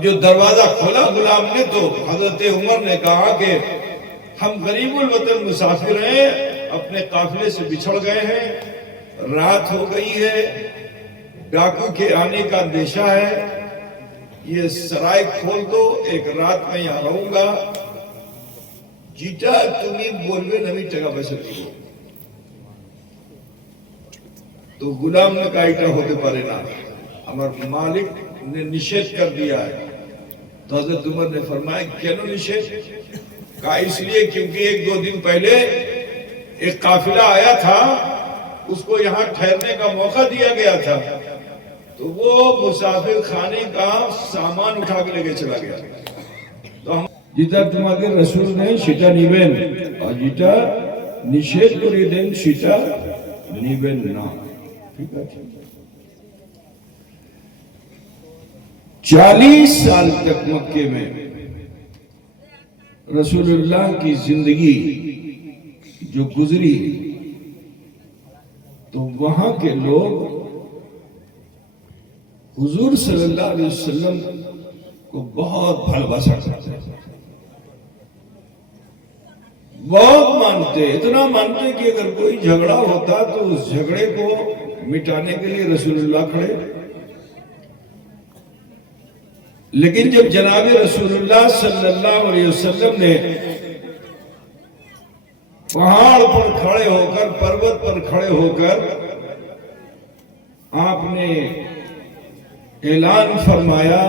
اب جو دروازہ کھولا غلام نے تو حضرت عمر نے کہا کہ ہم غریب الوطن مسافر ہیں، اپنے قافلے سے بچھڑ گئے ہیں، رات ہو گئی ہے، ڈاکو کے آنے کا اندیشہ ہے، یہ سرائے کھول دو، ایک رات میں یہاں رہوں گا، جیٹا تمہیں بولوے نمی ٹگا بستی ہو۔ تو غلام نے کہا ایٹا ہوتے پارے نا، ہمارا مالک نے نشید کر دیا ہے۔ تو حضرت عمر نے فرمایا کیوں نشید؟ کہا اس لیے کیونکہ ایک دو دن پہلے ایک قافلہ آیا تھا، اس کو یہاں ٹھہرنے کا موقع دیا گیا تھا، تو وہ مسافر خانے کا سامان اٹھا کے لے کے چلا گیا۔ تو ہم جیتا تمہارے رسول نے شیطا نیبین اور جیتا نشید کری دیں شیطا نیبین نا۔ 40 سال تک مکے میں رسول اللہ کی زندگی جو گزری تو وہاں کے لوگ حضور صلی اللہ علیہ وسلم کو بہت بھلواسا کرتے ہیں، بہت مانتے، اتنا مانتے کہ اگر کوئی جھگڑا ہوتا تو اس جھگڑے کو مٹانے کے لیے رسول اللہ کھڑے۔ لیکن جب جناب رسول اللہ صلی اللہ علیہ وسلم نے پہاڑ پر کھڑے ہو کر، پروت پر کھڑے ہو کر آپ نے اعلان فرمایا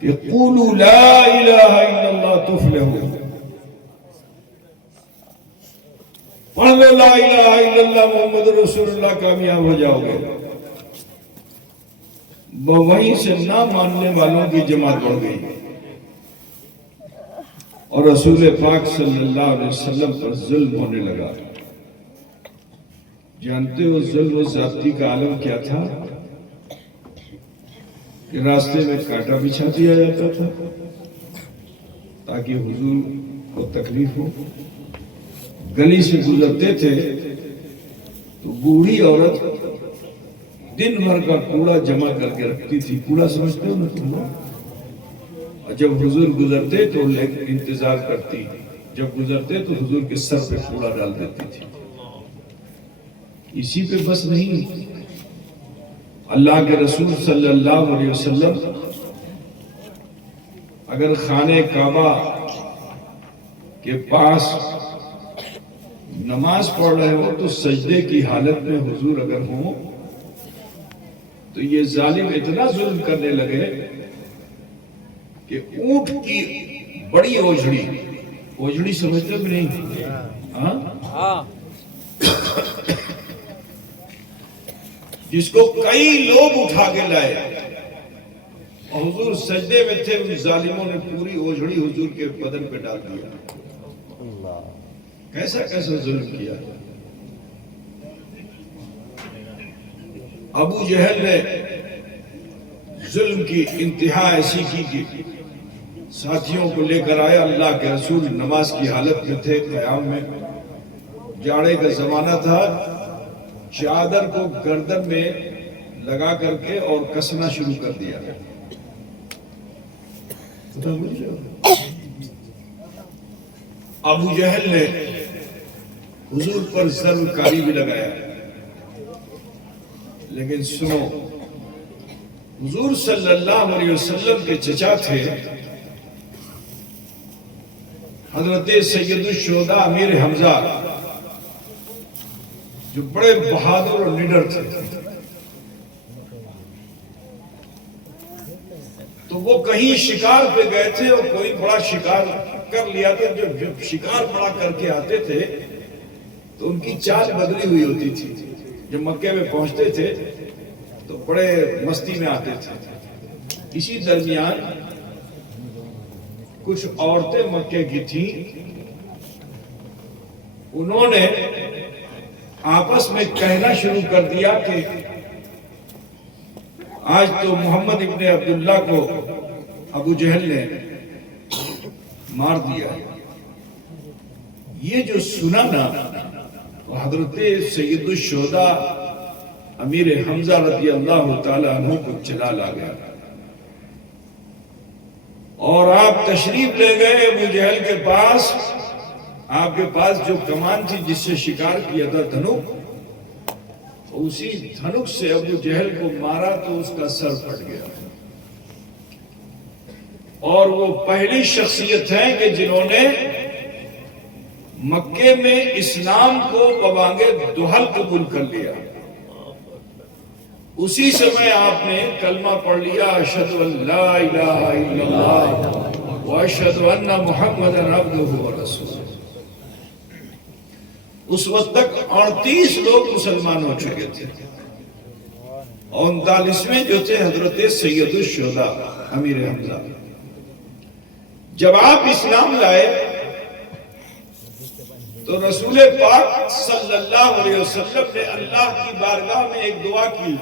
کہ قولوا لا الہ الا اللہ تفلحوا، پڑھ لو لا الہ الا اللہ محمد رسول اللہ، کامیاب ہو جاؤ گے۔ وہیں سے نہ ماننے والوں کی جماعت بڑھ گئی اور رسول پاک صلی اللہ علیہ وسلم پر ظلم ہونے لگا۔ جانتے ہو ظلم و زیادتی کا عالم کیا تھا؟ کہ راستے میں کانٹا بچھا دیا جاتا تھا تاکہ حضور کو تکلیف ہو۔ گلی سے گزرتے تھے تو بوڑھی عورت دن بھر کا کوڑا جمع کر کے رکھتی تھی، کوڑا سمجھتے ہو نا تم لوگ؟ اور جب حضور گزرتے تو انتظار کرتی، جب گزرتے تو حضور کے سر پہ کوڑا ڈال دیتی تھی۔ اسی پہ بس نہیں، اللہ کے رسول صلی اللہ علیہ وسلم اگر خانہ کعبہ کے پاس نماز پڑھ رہے ہو تو سجدے کی حالت میں حضور اگر ہوں تو یہ ظالم اتنا ظلم کرنے لگے کہ اونٹ کی بڑی اوجھڑی، اوجھڑی سمجھتے بھی نہیں، ہاں جس کو کئی لوگ اٹھا کے لائے اور حضور سجدے میں تھے، ان ظالموں نے پوری اوجھڑی حضور کے بدن پہ ڈال دیا۔ کیسا کیسا ظلم کیا۔ ابو جہل نے ظلم کی انتہا ایسی کی کہ ساتھیوں کو لے کر آیا، اللہ کے رسول نماز کی حالت میں تھے، قیام میں، جاڑے کا زمانہ تھا، چادر کو گردن میں لگا کر کے اور کسنا شروع کر دیا۔ ابو جہل نے حضور پر ضرب کاری بھی لگایا، لیکن سنو، حضور صلی اللہ علیہ وسلم کے چچا تھے حضرت سید الشہداء امیر حمزہ، جو بڑے بہادر اور نڈر تھے۔ تو وہ کہیں شکار پہ گئے تھے اور کوئی بڑا شکار کر لیا تھا، جب شکار بڑا کر کے آتے تھے تو ان کی چال بدلی ہوئی ہوتی تھی۔ جب مکے میں پہنچتے تھے تو بڑے مستی میں آتے تھے۔ اسی درمیان کچھ عورتیں مکے کی تھیں، انہوں نے آپس میں کہنا شروع کر دیا کہ آج تو محمد ابن عبداللہ کو ابو جہل نے مار دیا۔ یہ جو سنا نا حضرت سید الشہداء امیر حمزہ رضی اللہ تعالیٰ عنہ کو جلال آ گیا۔ اور آپ تشریف لے گئے ابو جہل کے پاس. آپ کے پاس جو کمان تھی جس سے شکار کیا تھا دھنک، اسی دھنک سے ابو جہل کو مارا تو اس کا سر پھٹ گیا. اور وہ پہلی شخصیت ہے کہ جنہوں نے مکے میں اسلام کو ببانگ دہل قبول کر لیا. اسی سمے آپ نے کلمہ پڑھ لیا اشہد ان لا الہ الا اللہ واشہد ان محمدا عبدہ ورسولہ. اس وقت تک 38 لوگ مسلمان ہو چکے تھے. 39ویں جو تھے حضرت سید الشہداء امیر حمزہ. جب آپ اسلام لائے تو رسول پاک صلی اللہ علیہ وسلم نے اللہ کی بارگاہ میں ایک دعا کی.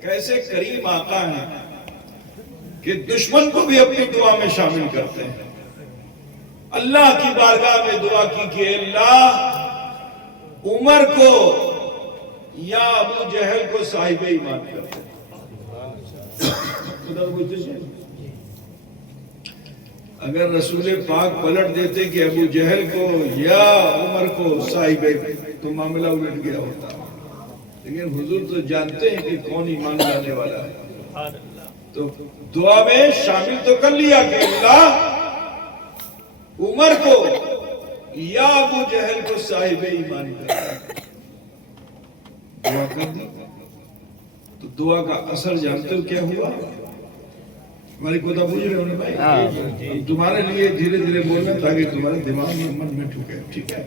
کیسے کریم آقا ہیں کہ دشمن کو بھی اپنی دعا میں شامل کرتے ہیں. اللہ کی بارگاہ میں دعا کی کہ اللہ عمر کو یا ابو جہل کو صاحب ایمان کرتے. اگر رسول پاک پلٹ دیتے کہ ابو جہل کو یا عمر کو صاحب تو معاملہ الٹ گیا ہوتا. لیکن حضور تو جانتے ہیں کہ کون ایمان لانے والا ہے. تو دعا میں شامل تو کر لیا کہ اللہ عمر کو یا ابو جہل کو صاحب ایمان کر. دعا کر دی تو دعا کا اثر جانتے ہو کیا ہوا؟ ہماری کوتا پوچھ رہے ہو نا بھائی، تمہارے لیے دھیرے دھیرے بولنا تاکہ تمہارے دماغ میں من میں ٹھکے. ٹھیک ہے.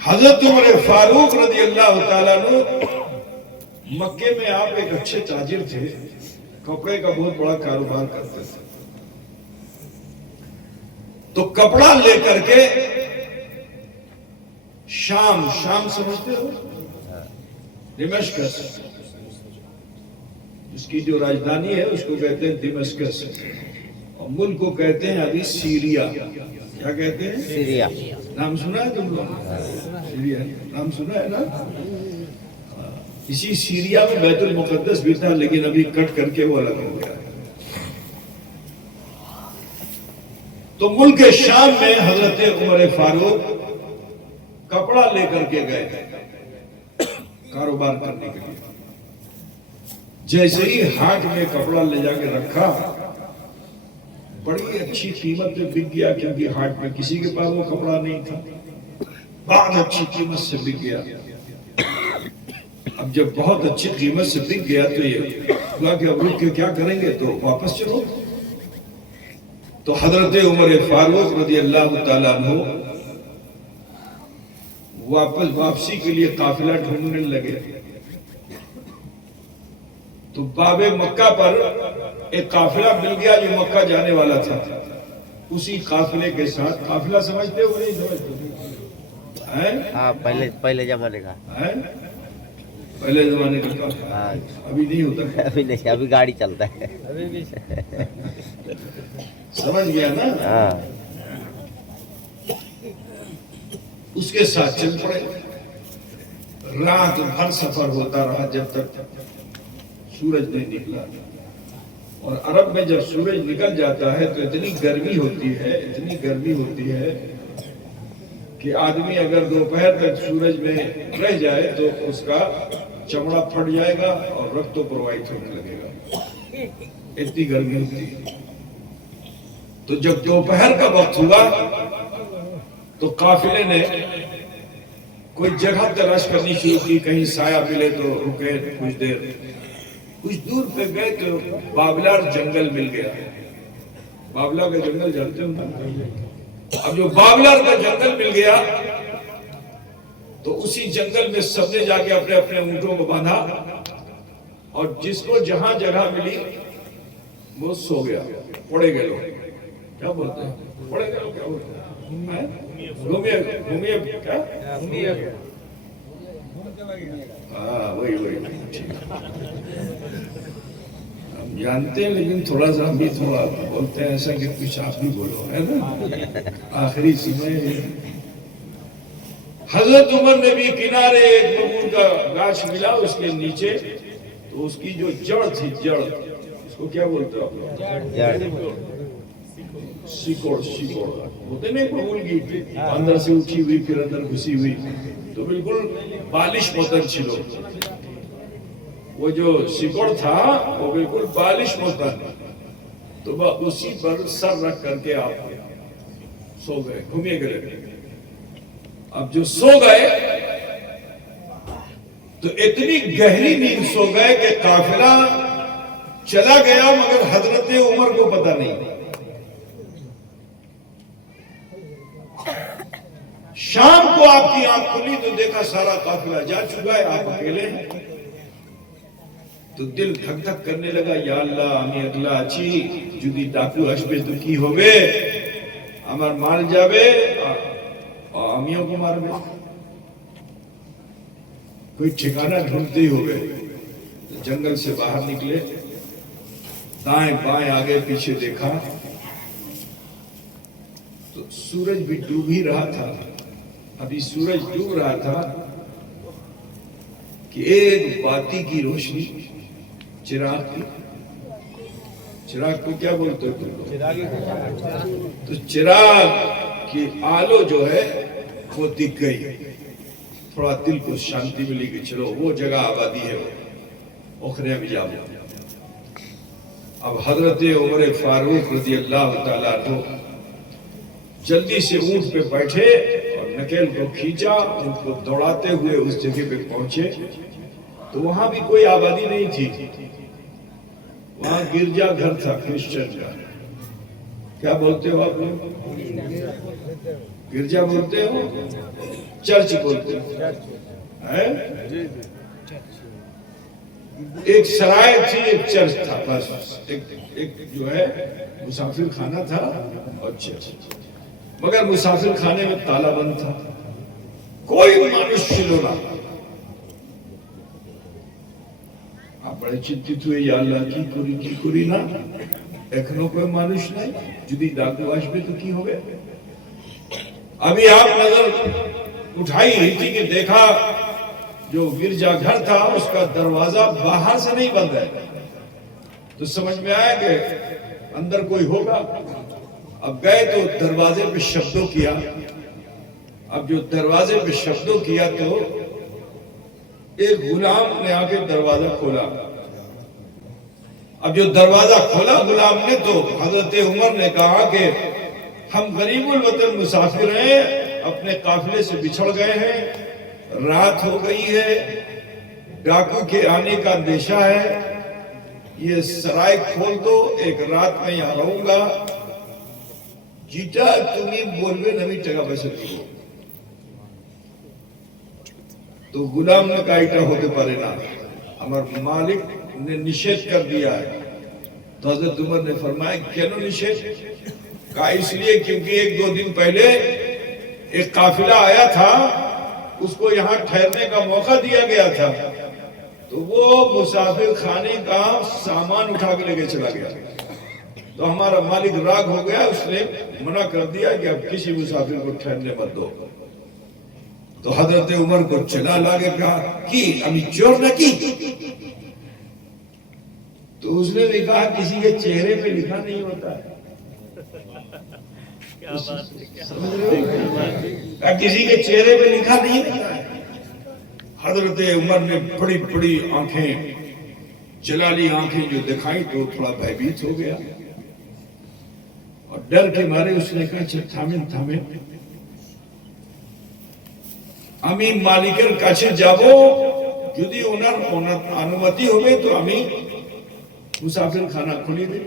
حضرت عمر فاروق رضی اللہ تعالیٰ عنہ مکے میں آپ ایک اچھے تاجر تھے. کپڑے کا بہت بڑا کاروبار کرتے تھے. تو کپڑا لے کر کے شام سمجھتے ہو دمشقس، اس کی جو راجدھانی ہے اس کو کہتے ہیں دمشقس، اور ملک کو کہتے ہیں ابھی سیریا. کیا کہتے ہیں؟ سیریا. نام سنا ہے تم لوگ؟ سیریا نام سنا ہے نا. اسی سیریا میں بیت المقدس بھی تھا لیکن ابھی کٹ کر کے وہ الگ ہو گیا. تو ملک شام میں حضرت عمر فاروق کپڑا لے کر کے گئے کاروبار کرنے کے لیے. جیسے ہی ہاٹ میں کپڑا لے جا کے رکھا بڑی اچھی قیمت پہ بک گیا، کیونکہ ہاٹ میں کسی کے پاس وہ کپڑا نہیں تھا. بہت اچھی قیمت سے بک گیا. اب جب بہت اچھی قیمت سے بک گیا تو یہ ہوا کہ اب رک کے کیا کریں گے، تو واپس چلو. تو حضرت عمر فاروق رضی اللہ تعالیٰ عنہ واپسی کے لیے قافلہ ڈھونڈنے لگے. تو باب مکہ پر ایک قافلہ مل گیا جو مکہ جانے والا تھا. اسی قافلے کے ساتھ، قافلہ سمجھتے ہو نہیں سمجھتے؟ ہاں پہلے زمانے کا، پہلے زمانے کا ابھی نہیں ہوتا. ابھی نہیں، ابھی گاڑی چلتا ہے. سمجھ گیا نا؟ اس کے ساتھ چل پڑے. رات بھر سفر ہوتا رہا جب تک سورج نہیں نکلا. اور عرب میں جب سورج نکل جاتا ہے تو اتنی گرمی ہوتی ہے کہ آدمی اگر دوپہر تک سورج میں رہ جائے تو اس کا چمڑا پھٹ جائے گا اور رکت پروائت ہونے لگے گا. اتنی گرمی ہوتی ہے. تو جب دوپہر کا وقت ہوا تو قافلے نے کوئی جگہ تلاش کرنی شروع کی. کہیں سایہ ملے تو رکے کچھ دیر. کچھ دور پہ گئے تو بابلار جنگل مل گیا. بابلا کا جنگل جانتے ہو نا؟ اب جو بابلار کا جنگل مل گیا تو اسی جنگل میں سب نے جا کے اپنے اپنے اونٹوں کو باندھا اور جس کو جہاں جگہ ملی وہ سو گیا. پڑے گئے لوگ کیا بولتے ہیں؟ پڑے گئے لوگ کیا بولتے ہیں؟ گھومیے کیا؟ وہی ہم جانتے ہیں لیکن تھوڑا سا ہم بھی تھوڑا بولتے ہیں ایسا کہ کچھ آپ بھی بولو، ہے نا. آخری سمے حضرت عمر نے بھی کنارے ایک ببول کا گاچھ ملا، اس کے نیچے تو اس کی جو جڑ تھی، جڑ اس کو کیا بولتے ہو آپ لوگ؟ سیکوڑ ہوتے نہیں ببول کی اندر سے اٹھی ہوئی پھر اندر گھسی ہوئی، تو بالکل بالش متن چھلو، وہ جو سیکوڑ تھا وہ بالکل بالش متن، تو وہ اسی پر سر رکھ کر کے آپ سو گئے، گھومیے گئے۔ اب جو سو گئے تو اتنی گہری نیند سو گئے کہ قافلہ چلا گیا مگر حضرت عمر کو پتہ نہیں۔ شام کو آپ کی آنکھ کھلی تو دیکھا سارا قافلہ جا چکا ہے، آپ اکیلے ہیں، تو دل دھک دھک کرنے لگا، یا اللہ ہمیں اگلا اچھی جدی ڈاکو اشبے تو کی ہوئے، ہمار مال جاوے ہمیوں کو مار گئے، کوئی ٹھکانہ ڈھونڈتے ہی ہو گئے۔ جنگل سے باہر نکلے، دائیں بائیں آگے پیچھے دیکھا تو سورج بھی ڈوب ہی رہا تھا، ابھی سورج ڈوب رہا تھا کہ ایک باتی کی روشنی، چراغ کی، چراغ کو کیا بولتے ہو؟ تو چراغ کی آلو جو ہے وہ دکھ گئی، تھوڑا دل کو شانتی ملی کہ چلو وہ جگہ آبادی ہے، وہ اخرے میں جاؤ۔ اب حضرت عمر فاروق رضی اللہ تعالیٰ عنہ جلدی سے اونٹ پہ بیٹھے اور نکیل کو کھینچا، اونٹ کو دوڑاتے ہوئے اس جگہ پہ پہنچے تو وہاں بھی کوئی آبادی نہیں تھی، وہاں گرجا گھر تھا کرسچن کا۔ کیا بولتے ہو آپ لوگ؟ گرجا بولتے ہو؟ چرچ بولتے ہو؟ ایک سرائے تھی، ایک چرچ تھا، بس ایک جو ہے مسافر خانہ تھا اور چرچ، مگر مسافر خانے میں تالا بند تھا، کوئی مانوس چلو نہ۔ آپ بڑے چنتت ہوئے، یا اللہ کی کری نا ایکھنو کوئی مانوس نہیں، جدی ڈاکو اشبے تو کی ہو گئے۔ ابھی آپ نظر اٹھائی ہی تھی کہ دیکھا جو گرجا گھر تھا اس کا دروازہ باہر سے نہیں بند ہے، تو سمجھ میں آیا کہ اندر کوئی ہوگا۔ اب گئے تو دروازے پہ شبدوں کیا، اب جو دروازے پہ شبدوں کیا تو ایک غلام نے آ کے دروازہ کھولا۔ اب جو دروازہ کھولا غلام نے تو حضرت عمر نے کہا کہ ہم غریب الوطن مسافر ہیں، اپنے قافلے سے بچھڑ گئے ہیں، رات ہو گئی ہے، ڈاکو کے آنے کا اندیشہ ہے، یہ سرائے کھول دو، ایک رات میں یہاں رہوں گا، جیتا تمہیں بولوے نمی ٹگا پیسے دیو۔ تو غلام نے کہا ایٹا ہوتے پارے نا، ہمار مالک نے نشید کر دیا ہے۔ تو حضرت عمر نے فرمایا کینو نشید؟ کہا اس لیے کیونکہ ایک دو دن پہلے ایک قافلہ آیا تھا، اس کو یہاں ٹھہرنے کا موقع دیا گیا تھا، تو وہ مسافر خانے کا سامان اٹھا کے لے کے چلا گیا، تو ہمارا مالک راگ ہو گیا، اس نے منع کر دیا کہ اب کسی مسافر کو ٹھہرنے مت دو۔ تو حضرت عمر کو چلا لاگے کہا کی امی چور نہ کی؟ تو اس نے بھی کہا کسی کے چہرے پہ لکھا نہیں ہوتا ہے، کسی کے چہرے پہ لکھا نہیں ہوتا ہے۔ حضرت عمر نے بڑی بڑی آنکھیں، جلالی آنکھیں جو دکھائی تو تھوڑا بھیبیت ہو گیا، اور ڈر کے مارے اس نے کہا چھے تھامن আমি মালিকের কাছে যাব, যদি ওনার অনুমতি হবে তো আমি মুসাফির খানা খুলে দেব।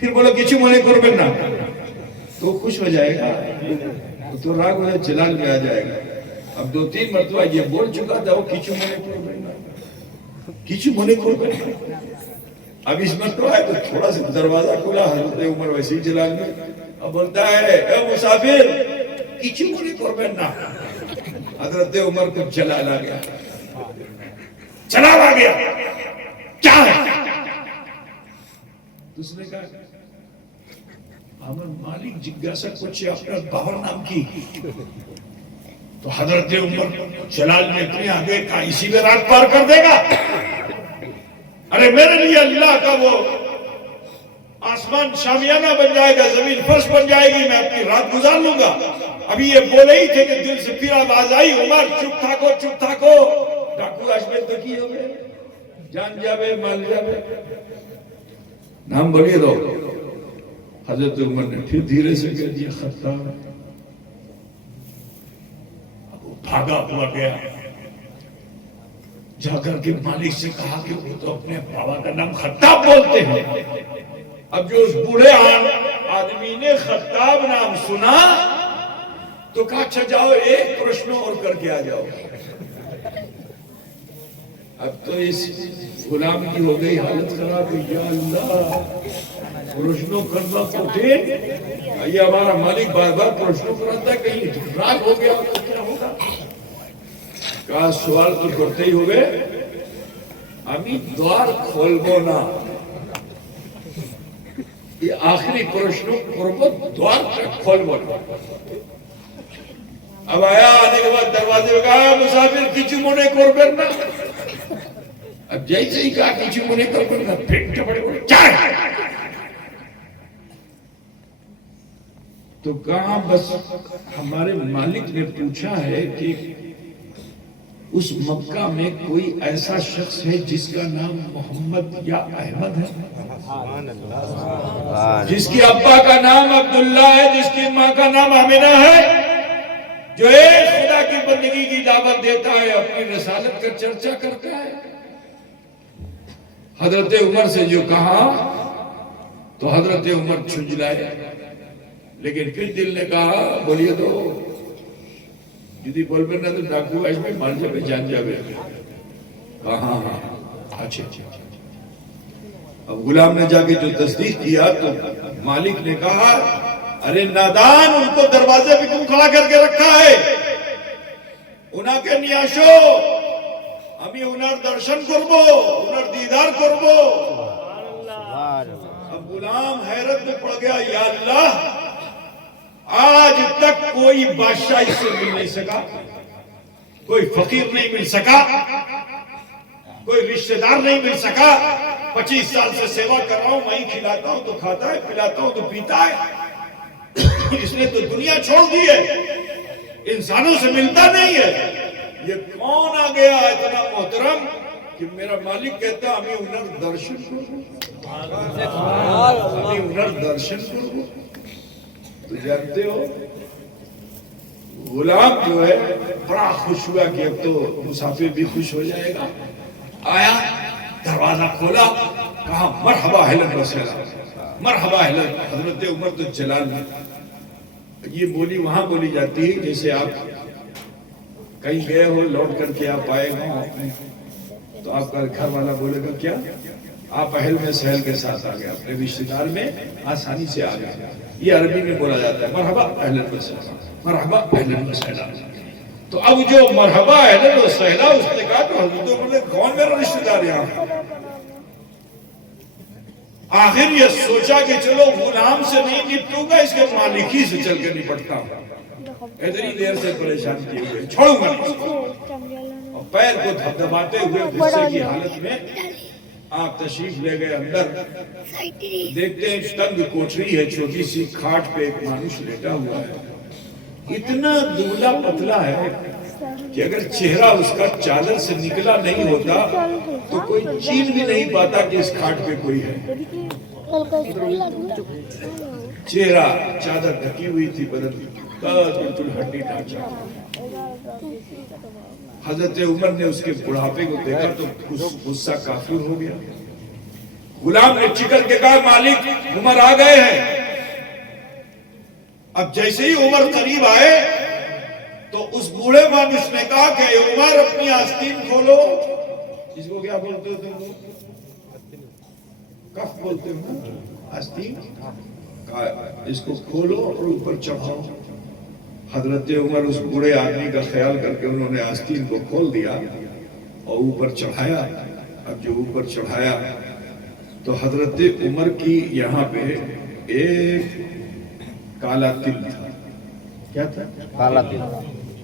پھر بولو کچھ منے کربن نا تو خوش ہو جائے گا, تو راگ میں جلال میں آ جائے گا. اب 2-3 مرتبہ یہ بول چکا تھا وہ کچھ منے کربن نا, کچھ منے کربن نا. اب اس مرتبہ ہے تو تھوڑا سا دروازہ کھلا, حضرت عمر ویسے ہی جلال میں اب بولتا ہے اے مسافر کچھ منے کربن نا. حضرت عمر کو جلال آ گیا, جلال آ گیا, کیا ہے؟ اس نے کہا আমার মালিক জিজ্ঞাসা করছে আপনার বাবার নাম কি? تو حضرت عمر جلال میں اتنے آگے کہا اسی میں رات پار کر دے گا. ارے میرے لیے اللہ کا وہ آسمان شامیانہ بن جائے گا, زمین فرش بن جائے گی, میں اپنی رات گزار لوں گا. ابھی یہ بولے ہی تھے کہ دل سے پھر آواز آئی عمر چپ تھاکو چپ تھاکو. ڈاکو آشمت تو کی ہوگے, جان جاوے مال جاوے, نام بولیے دو. حضرت عمر نے پھر دھیرے سے کہہ دیا خطاب. اب وہ بھاگا ہوا گیا, جا کر کے مالک سے کہا کہ وہ تو اپنے بابا کا نام خطاب بولتے ہیں. اب جو اس بوڑھے آدمی نے خطاب نام سنا تو کہا اچھا جاؤ ایک پرشن اور کر کے آ جاؤ. اب تو اس غلام کی ہو گئی حالت خراب, یا اللہ پرشنوں کرنا پوٹے, یہ ہمارا مالک بار بار پرشنوں کراتا ہے, کہیں راگ ہو گیا تو کیا ہوگا. کہا سوال تو کرتے ہی ہوگے, امی دوار کھولبو نا, یہ آخری پرشنوں کربو دوار کھولبو نا. اب آیا, آنے کے بعد دروازے میں کہا مسافر کچھ مونے کربن نا. اب جیسے ہی کہا کچھ مونے کربن نا, پھر بڑے بڑے کیا ہے تو کہا بس ہمارے مالک نے پوچھا ہے کہ اس مکہ میں کوئی ایسا شخص ہے جس کا نام محمد یا احمد ہے, جس کی ابا کا نام عبداللہ ہے, جس کی ماں کا نام آمنہ ہے, جو ایک خدا کی بندگی کی دعوت دیتا ہے, اپنی رسالت کا چرچا کرتا ہے. حضرت عمر سے جو کہا تو حضرت عمر چھنجلائے, لیکن پھر دل نے کہا بولیے تو جدی بول پر نہ تو ڈاکو ایس میں مار جاوے جان جاوے. کہا ہاں ہاں اچھے. اب غلام نے جا کے جو تصدیق کیا تو مالک نے کہا ارے نادان, ان کو دروازے پہ کیوں کھڑا کر کے رکھا ہے؟ انہاں کے نیاشو ہمیں انہاں درشن کربو, انہاں دیدار کربو. اب غلام حیرت میں پڑ گیا, یا اللہ آج تک کوئی بادشاہ اس سے مل نہیں سکا, کوئی فقیر نہیں مل سکا, کوئی رشتہ دار نہیں مل سکا. 25 سال سے سیوا کر رہا ہوں, میں ہی کھلاتا ہوں تو کھاتا ہے, پلاتا ہوں تو پیتا ہے. اس نے تو دنیا چھوڑ دی ہے, انسانوں سے ملتا نہیں ہے. یہ کون آ گیا اتنا محترم کہ میرا مالک کہتا ہمیں انہر درشن کرو, ہمیں انہر درشن کرو. تو جانتے ہو غلام جو ہے بڑا خوش ہوا کہ اب تو مسافر بھی خوش ہو جائے گا. آیا, دروازہ کھولا, کہا مرحبا اہلاً و سہلاً, مرحبا اہلاً. حضرت عمر تو جلال میں, یہ بولی وہاں بولی جاتی ہے جیسے آپ کہیں گئے ہو, لوٹ کر کے آپ آئے ہو تو آپ کا گھر والا بولے گا کیا آپ اہل میں سہل کے ساتھ آ گئے, اپنے رشتہ دار میں آسانی سے آ گئے. یہ عربی میں بولا جاتا ہے مرحبا اہلاً و سہلاً, مرحبا اہلاً و سہلاً. تو اب جو مرحبا اہلاً و سہلاً اس نے کہا تو حضرت عمر نے کون میرا رشتہ دار یہاں. آخر یہ سوچا کہ چلو غلام سے نہیں نپٹوں گا, اس کے مالک ہی سے چل کے نپٹتا ہوں. اتنی دیر سے پریشان کیے ہوئے چھوڑوں گا نہیں. اور پیر کو دھبدھباتے ہوئے غصے کی حالت میں آپ تشریف لے گئے اندر. دیکھتے ہیں تنگ کوٹری ہے, چھوٹی سی کھاٹ پہ ایک مانوس لیٹا ہوا ہے. اتنا دبلا پتلا ہے کہ اگر چہرہ اس کا چادر سے نکلا نہیں ہوتا تو کوئی چین بھی نہیں پاتا کہ اس کھاٹ پہ کوئی ہے. چہرہ چادر ڈھکی ہوئی تھی, بدن بالکل ہڈی ڈھانچہ. حضرت عمر نے اس کے بڑھاپے کو دیکھا تو غصہ کافر ہو گیا. غلام نے چکر کے کہا مالک عمر آ گئے ہیں. اب جیسے ہی عمر قریب آئے تو اس بوڑھے مانوس نے کہا کہ عمر اپنی آستین کھولو. اس کو کیا بولتے ہو تم؟ کف بولتے ہو آستین. اس کو کھولو اور اوپر چڑھاؤ. حضرت عمر اس بوڑھے آدمی کا خیال کر کے انہوں نے آستین کو کھول دیا اور اوپر چڑھایا. اب جو اوپر چڑھایا تو حضرت عمر کی یہاں پہ ایک کالا تل تھا. کیا تھا؟ کالا تل.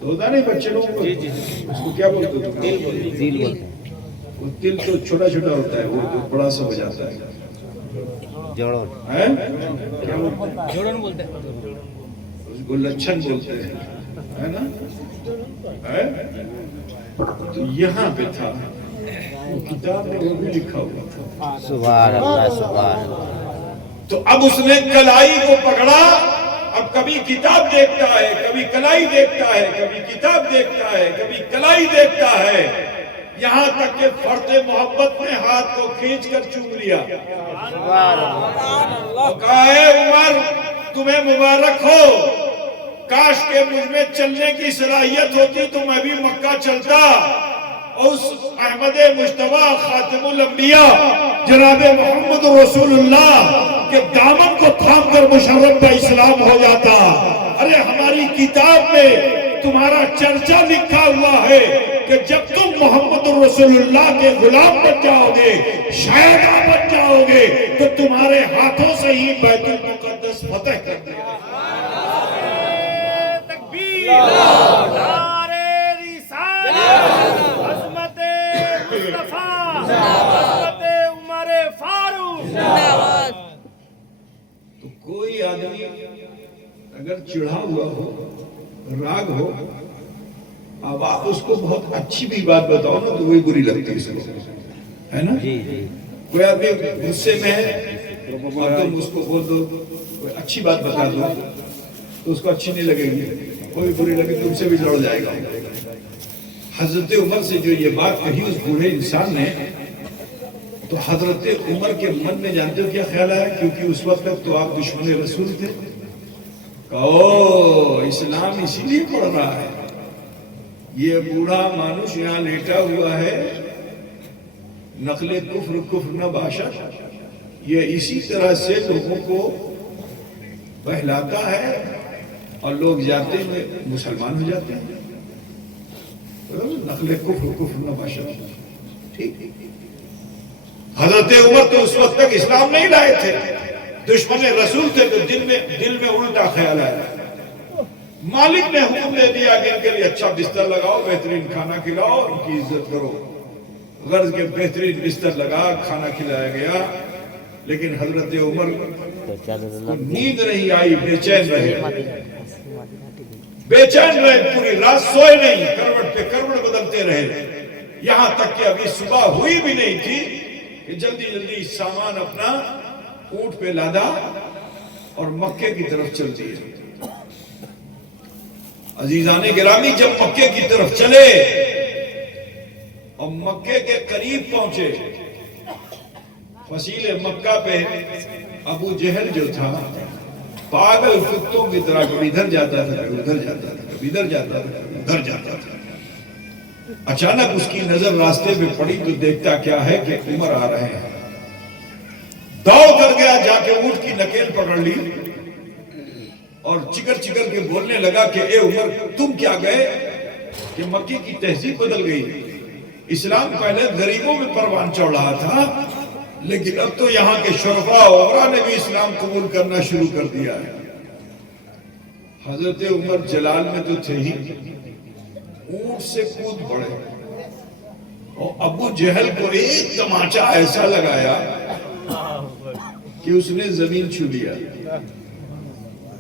تو ہوتا نہیں بچے لوگوں کو اس کو کیا بولتے ہو؟ تل بولتے. وہ تل تو چھوٹا چھوٹا ہوتا ہے, وہ جو بڑا سا ہو جاتا ہے جوڑن. کیا بولتے ہیں؟ جوڑن بولتے ہیں. اس کو لچھن بولتے ہیں, ہے نا. تو یہاں پہ تھا, وہ کتاب میں وہ بھی لکھا ہوا تھا. سبحان اللہ سبحان اللہ. تو اب اس نے کلائی کو پکڑا. اب کبھی کتاب دیکھتا ہے, کبھی کلائی دیکھتا ہے, کبھی کتاب دیکھتا ہے, کبھی کلائی دیکھتا ہے, یہاں تک کہ فرط محبت نے ہاتھ کو کھینچ کر چوم لیا. کہا اے عمر تمہیں مبارک ہو, کاش کہ مجھ میں چلنے کی صلاحیت ہوتی تو میں بھی مکہ چلتا اور اس احمد مجتبی خاتم الانبیاء جناب محمد رسول اللہ کے دامن کو تھام کر مشرف کا اسلام ہو جاتا. ارے ہماری کتاب میں تمہارا چرچا لکھا ہوا ہے کہ جب تم محمد رسول اللہ کے غلام بن جاؤ گے, شہدا بن جاؤ گے, تو تمہارے ہاتھوں سے ہی بیت المقدس فتح کر دے گا. تکبیر, نعرہ رسالت, عظمت مصطفیٰ, عظمت عمر فاروق. تو کوئی آدمی اگر چڑھا ہوا ہو, راگ ہو, اب آپ اس کو بہت اچھی بھی بات بتاؤ نا تو وہی بری لگتی ہے اس کو, ہے نا. کوئی آدمی غصے میں ہے, اب تم اس کو بول دو کوئی اچھی بات بتا دو تو اس کو اچھی نہیں لگے گی, کوئی بری لگے تم سے بھی لڑ جائے گا. حضرت عمر سے جو یہ بات کہی اس بوڑھے انسان نے, تو حضرت عمر کے من میں جانتے ہو کیا خیال آیا, کیونکہ اس وقت تک تو آپ دشمن رسول تھے. کہو اسلام اسی لیے پڑھ رہا ہے, یہ بوڑھا مانوس یہاں لیٹا ہوا ہے, نقل کفر کفر نہ باشد, یہ اسی طرح سے لوگوں کو بہلاتا ہے اور لوگ جاتے ہوئے مسلمان ہو جاتے ہیں. نقل کفر کفر نہ باشد. ٹھیک, حضرت عمر تو اس وقت تک اسلام نہیں لائے تھے, دشمن رسول تھے, تو دل میں الٹا خیال آیا. مالک نے حکم دے دیا کہ ان کے لیے اچھا بستر لگاؤ, بہترین کھانا کھلاؤ, ان کی عزت کرو. غرض کے بہترین بستر لگا, کھانا کھلایا گیا, لیکن حضرت عمر کو نیند نہیں آئی, بے چین رہے, پوری رات سوئے نہیں, کروٹ پہ کروٹ بدلتے رہے, یہاں تک کہ ابھی صبح ہوئی بھی نہیں تھی کہ جلدی جلدی سامان اپنا اونٹ پہ لادا اور مکے کی طرف چل دیے. عزیزان گرامی, جب مکے کی طرف چلے اور مکے کے قریب پہنچے, فصیل مکہ پہ ابو جہل جو تھا پاگل کتوں کی طرح کبھی ادھر جاتا تھا, کبھی ادھر جاتا تھا, کبھی ادھر جاتا تھا, کبھی ادھر جاتا تھا. اچانک اس کی نظر راستے میں پڑی تو دیکھتا کیا ہے کہ عمر آ رہے ہیں. دوڑ کر گیا, جا کے اونٹ کی نکیل پکڑ لی اور چکر چکر کے بولنے لگا کہ اے عمر تم کیا گئے کہ مکے کی تہذیب بدل گئی. اسلام پہلے غریبوں میں پروان چڑھ رہا تھا, لیکن اب تو یہاں کے شرفاء اوغرا نے بھی اسلام قبول کرنا شروع کر دیا ہے. حضرت عمر جلال میں تو تھے ہی, اونٹ سے کود پڑے اور ابو جہل کو ایک تماچا ایسا لگایا کہ اس نے زمین چھو لیا,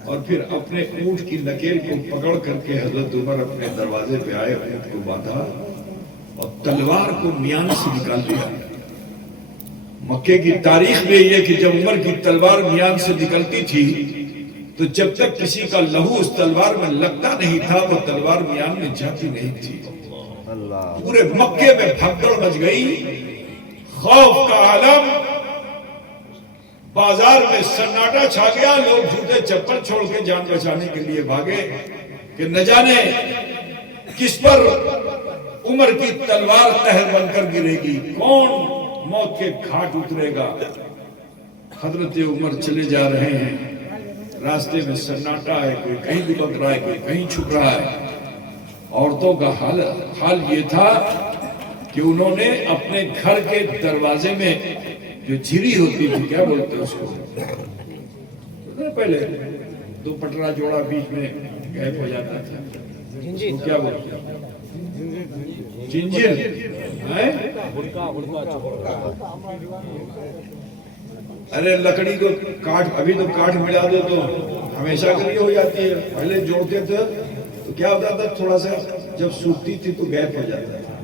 اور پھر اپنے اونٹ کی نکیل کو پکڑ کر کے حضرت عمر اپنے دروازے پہ آئے, اونٹ کو باندھا اور تلوار کو میان سے نکال دیا. مکے کی تاریخ میں یہ کہ جب عمر کی تلوار میان سے نکلتی تھی تو جب تک کسی کا لہو اس تلوار میں لگتا نہیں تھا وہ تلوار میان میں جاتی نہیں تھی. پورے مکے میں بھگدڑ مچ گئی, خوف کا عالم, بازار میں سناٹا چھا گیا، لوگ جوتے چپل چھوڑ کے جان بچانے کے لیے بھاگے کہ نہ جانے کس پر عمر کی تلوار قہر بن کر گرے گی، کون موت کے گھاٹ اترے گا۔ حضرت عمر چلے جا رہے ہیں، راستے میں سناٹا ہے، کوئی کہیں دبک رہا ہے، کوئی کہیں چھپ رہا ہے۔ عورتوں کا حال یہ تھا کہ انہوں نے اپنے گھر کے دروازے میں جو جھری ہوتی تھی، کیا بولتے ہیں اس کو، پہلے دو پٹرا جوڑا بیچ میں غائب ہو جاتا تھا، تو کیا بولتے ہیں، جنجر، ارے لکڑی کو کاٹ، ابھی تو کاٹ ملا دو تو ہمیشہ کے لیے ہو جاتی ہے، پہلے جوڑتے تھے تو کیا ہوتا تھا، تھوڑا سا جب سوکھتی تھی تو غائب ہو جاتا تھا،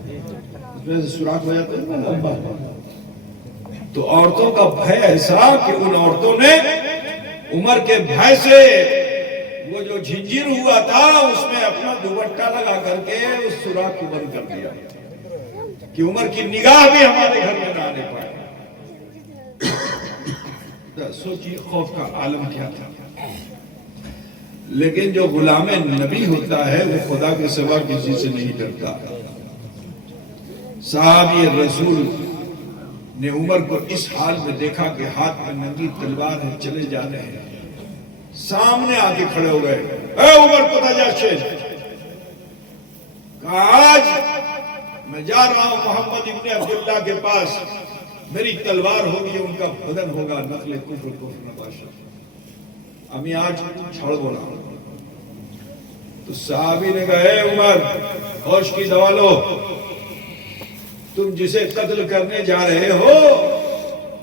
اس میں سے سوراخ ہو جاتا ہے لمبا۔ تو عورتوں کا بھے ایسا کہ ان عورتوں نے عمر کے بھے سے وہ جو جھنجر ہوا تھا اس میں اپنا دوپٹہ لگا کر کے اس سوراخ کو بند کر دیا کہ عمر کی نگاہ بھی ہمارے گھر میں نہ آنے پائے۔ سوچیے خوف کا عالم کیا تھا۔ لیکن جو غلام نبی ہوتا ہے وہ خدا کے سوا کسی سے نہیں ڈرتا۔ صحابی رسول نے عمر کو اس حال میں دیکھا کہ ہاتھ میں ننگی تلوار ہے، چلے جا رہے ہیں، سامنے آ کے کھڑے ہو گئے، اے عمر کو تجاشے، کہا آج میں جا رہا ہوں محمد ابن عبداللہ کے پاس، میری تلوار ہوگی، ان کا بدن ہوگا نقل کفر کفر نباشا، ہمیں آج چھوڑ بولا۔ تو صحابی نے کہا اے عمر ہوش کی دوا لو، تم جسے قتل کرنے جا رہے ہو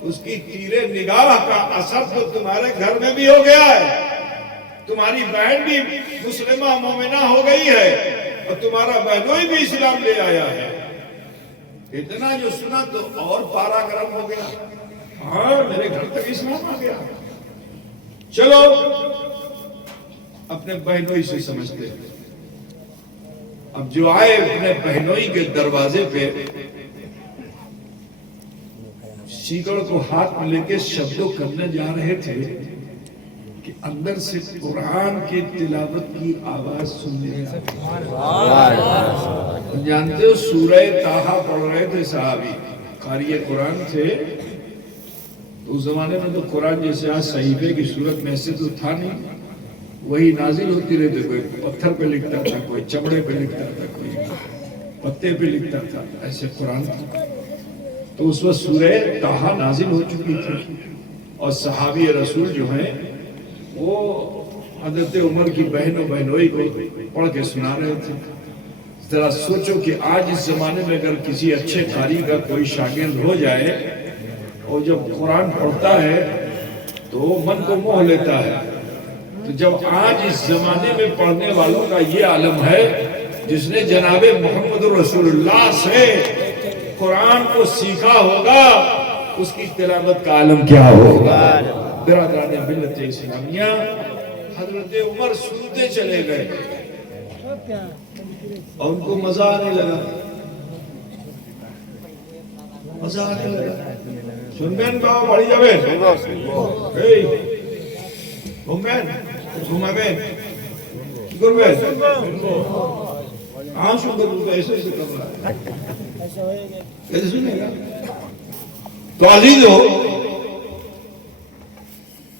اس کی تیرے نگاہ کا اثر تو تمہارے گھر میں بھی ہو گیا ہے، تمہاری بہن بھی مسلمہ مومنہ ہو گئی ہے اور تمہارا بہنوئی بھی اسلام لے آیا ہے۔ اتنا جو سنا تو اور پارا گرم ہو گیا، ہاں میرے گھر تک اسلام آ گیا، چلو اپنے بہنوئی سے سمجھتے ہیں۔ اب جو آئے اپنے بہنوئی کے دروازے پہ سیکڑ کو ہاتھ میں لے کے شبدوں کرنے جا رہے تھے کہ اندر سے قرآن کی تلاوت کی آواز سننے جانتے ہو، سورہ طٰہٰ پڑھ رہے تھے صحابی، قاری قرآن تھے، تو اس زمانے میں تو قرآن جیسے آج صحیفے کی صورت میں ایسے تو تھا نہیں، وہی نازل ہوتی رہتے، کوئی پتھر پہ لکھتا تھا، کوئی چمڑے پہ لکھتا تھا، کوئی پتے پہ لکھتا تھا، ایسے قرآن تھا۔ تو اس وقت سورہ طٰہٰ نازل ہو چکی تھی اور صحابی رسول جو ہیں وہ حضرت عمر کی بہن و بہنوئی کو پڑھ کے سنا رہے تھے۔ ذرا سوچو کہ آج اس زمانے میں اگر کسی اچھے قاری کا کوئی شاگرد ہو جائے اور جب قرآن پڑھتا ہے تو من کو موہ لیتا ہے، تو جب آج اس زمانے میں پڑھنے والوں کا یہ عالم ہے، جس نے جناب محمد رسول اللہ سے قرآن کو سیکھا ہوگا، اس کی تلاوت کا عالم کیا ہوگا۔ برادران ملت اسلامیہ، حضرت عمر سنتے چلے گئے اور ان کو مزہ آنے لگا، مزہ آنے لگا۔ سنبین باو بڑی جاوے گھومبین گربین آن شکر ہوتا ایسے سے کر رہا ہے، ایسے سنے گا۔ تو عزیزو،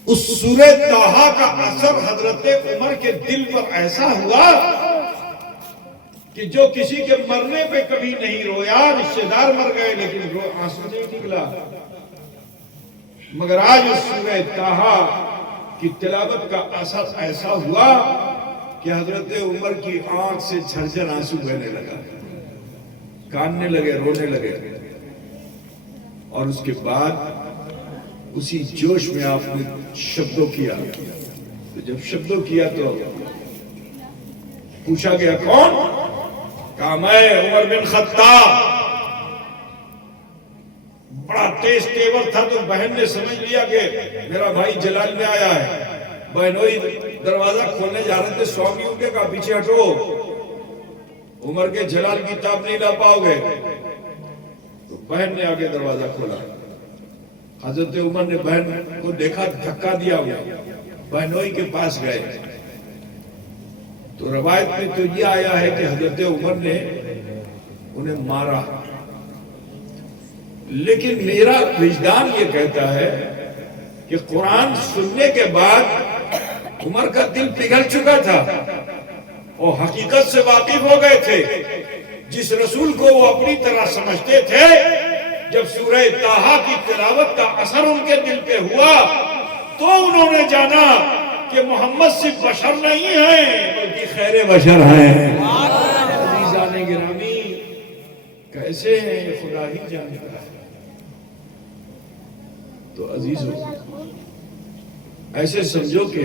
اس سورہ طٰہٰ کا اثر حضرت عمر کے دل پر ایسا ہوا کہ جو کسی کے مرنے پہ کبھی نہیں رویا، رشتہ دار مر گئے لیکن آنسو نہیں نکلا، مگر آج اس سورہ طٰہٰ کی تلاوت کا اثر ایسا ہوا کہ حضرت عمر کی آنکھ سے جھرجھر آنسو بہنے لگا، کاننے لگے، رونے لگے۔ اور اس کے بعد اسی جوش میں آپ نے شبدوں کیا، تو جب شبدوں کیا تو پوچھا گیا کون؟ کہا میں عمر بن خطاب۔ بڑا تیز تیور تھا تو بہن نے سمجھ لیا کہ میرا بھائی جلال میں آیا ہے، بہنوئی دروازہ کھولنے جا رہے تھے، سوامیوں کے کہا پیچھے ہٹو، عمر کے جلال کی تاب نہیں لا پاؤ گے۔ تو بہن نے آگے دروازہ کھولا، حضرت عمر نے بہن کو دیکھا دھکا دیا ہوا، بہنوئی کے پاس گئے تو روایت میں تو یہ آیا ہے کہ حضرت عمر نے انہیں مارا، لیکن میرا وجدان یہ کہتا ہے کہ قرآن سننے کے بعد عمر کا دل پگھل چکا تھا اور حقیقت سے واقف ہو گئے تھے۔ جس رسول کو وہ اپنی طرح سمجھتے تھے، جب سورہ طٰہٰ کی تلاوت کا اثر ان کے دل پہ ہوا تو انہوں نے جانا کہ محمد صرف بشر نہیں ہیں بلکہ خیر بشر ہیں۔ عزیزان گرامی، کیسے ہیں یہ خدا ہی جانتا ہے۔ تو عزیزو، ایسے سمجھو کہ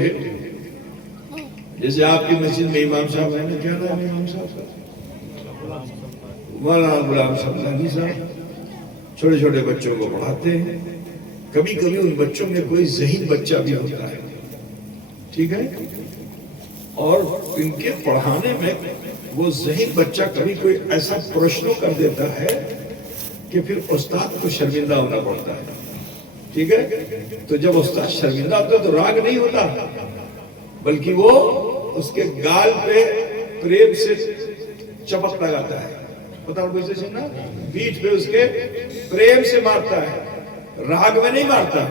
جیسے آپ کی مسجد میں امام صاحب ہیں، کیا نام ہے امام صاحب؟ مولانا غلام سمدانی صاحب چھوٹے چھوٹے بچوں کو پڑھاتے ہیں۔ کبھی کبھی ان بچوں میں کوئی ذہین بچہ بھی ہوتا ہے، ٹھیک ہے، اور ان کے پڑھانے میں وہ ذہین بچہ کبھی کوئی ایسا پرشنوں کر دیتا ہے کہ پھر استاد کو شرمندہ ہونا پڑتا ہے، ٹھیک ہے۔ تو جب استاد شرمندہ ہوتا ہے تو راگ نہیں ہوتا، بلکہ وہ اس کے گال پہ پریم سے چپک لگاتا ہے، پتہ ہے کوئی سے سننا، پیٹھ پہ اس کے پریم سے مارتا ہے، راگ میں نہیں مارتا،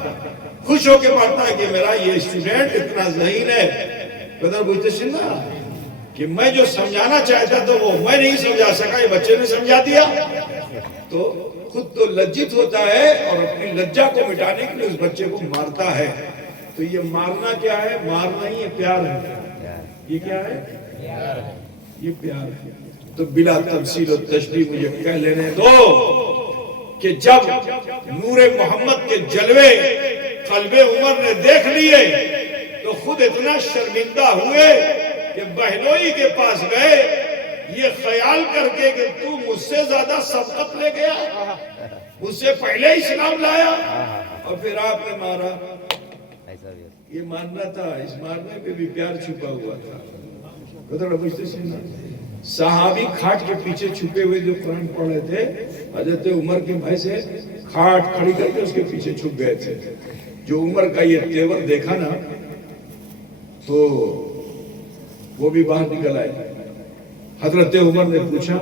خوش ہو کے مارتا ہے کہ میرا یہ اسٹوڈنٹ اتنا ذہین ہے، پتہ ہے کوئی سے سننا، کہ میں جو سمجھانا چاہتا تو وہ میں نہیں سمجھا سکا، یہ بچے نے سمجھا دیا۔ تو خود تو لجت ہوتا ہے اور اپنی لجہ کو مٹانے کے لیے اس بچے کو مارتا ہے۔ تو یہ مارنا کیا ہے؟ مارنا ہی یہ پیار ہے۔ یہ کیا ہے؟ یہ پیار ہے۔ تو بلا تفصیل و تشریح مجھے کہہ لینے دو کہ جب نور محمد کے جلوے قلب عمر نے دیکھ لیے تو خود اتنا شرمندہ ہوئے کہ بہنوئی کے پاس گئے یہ خیال کر کے کہ تو مجھ سے زیادہ سبقت لے گیا، مجھ سے پہلے اسلام لایا اور پھر آپ نے مارا۔ یہ ماننا تھا، اس مارنے پہ بھی پیار چھپا ہوا تھا۔ صحابی کھاٹ کے پیچھے چھپے ہوئے جو قرآن پڑھ رہے تھے، حضرت عمر کے بھائی سے کھاٹ کھڑی کر کے اس کے پیچھے چھپ گئے تھے۔ جو عمر کا یہ تیور دیکھا نا تو وہ بھی باہر نکل آئے۔ حضرت عمر نے پوچھا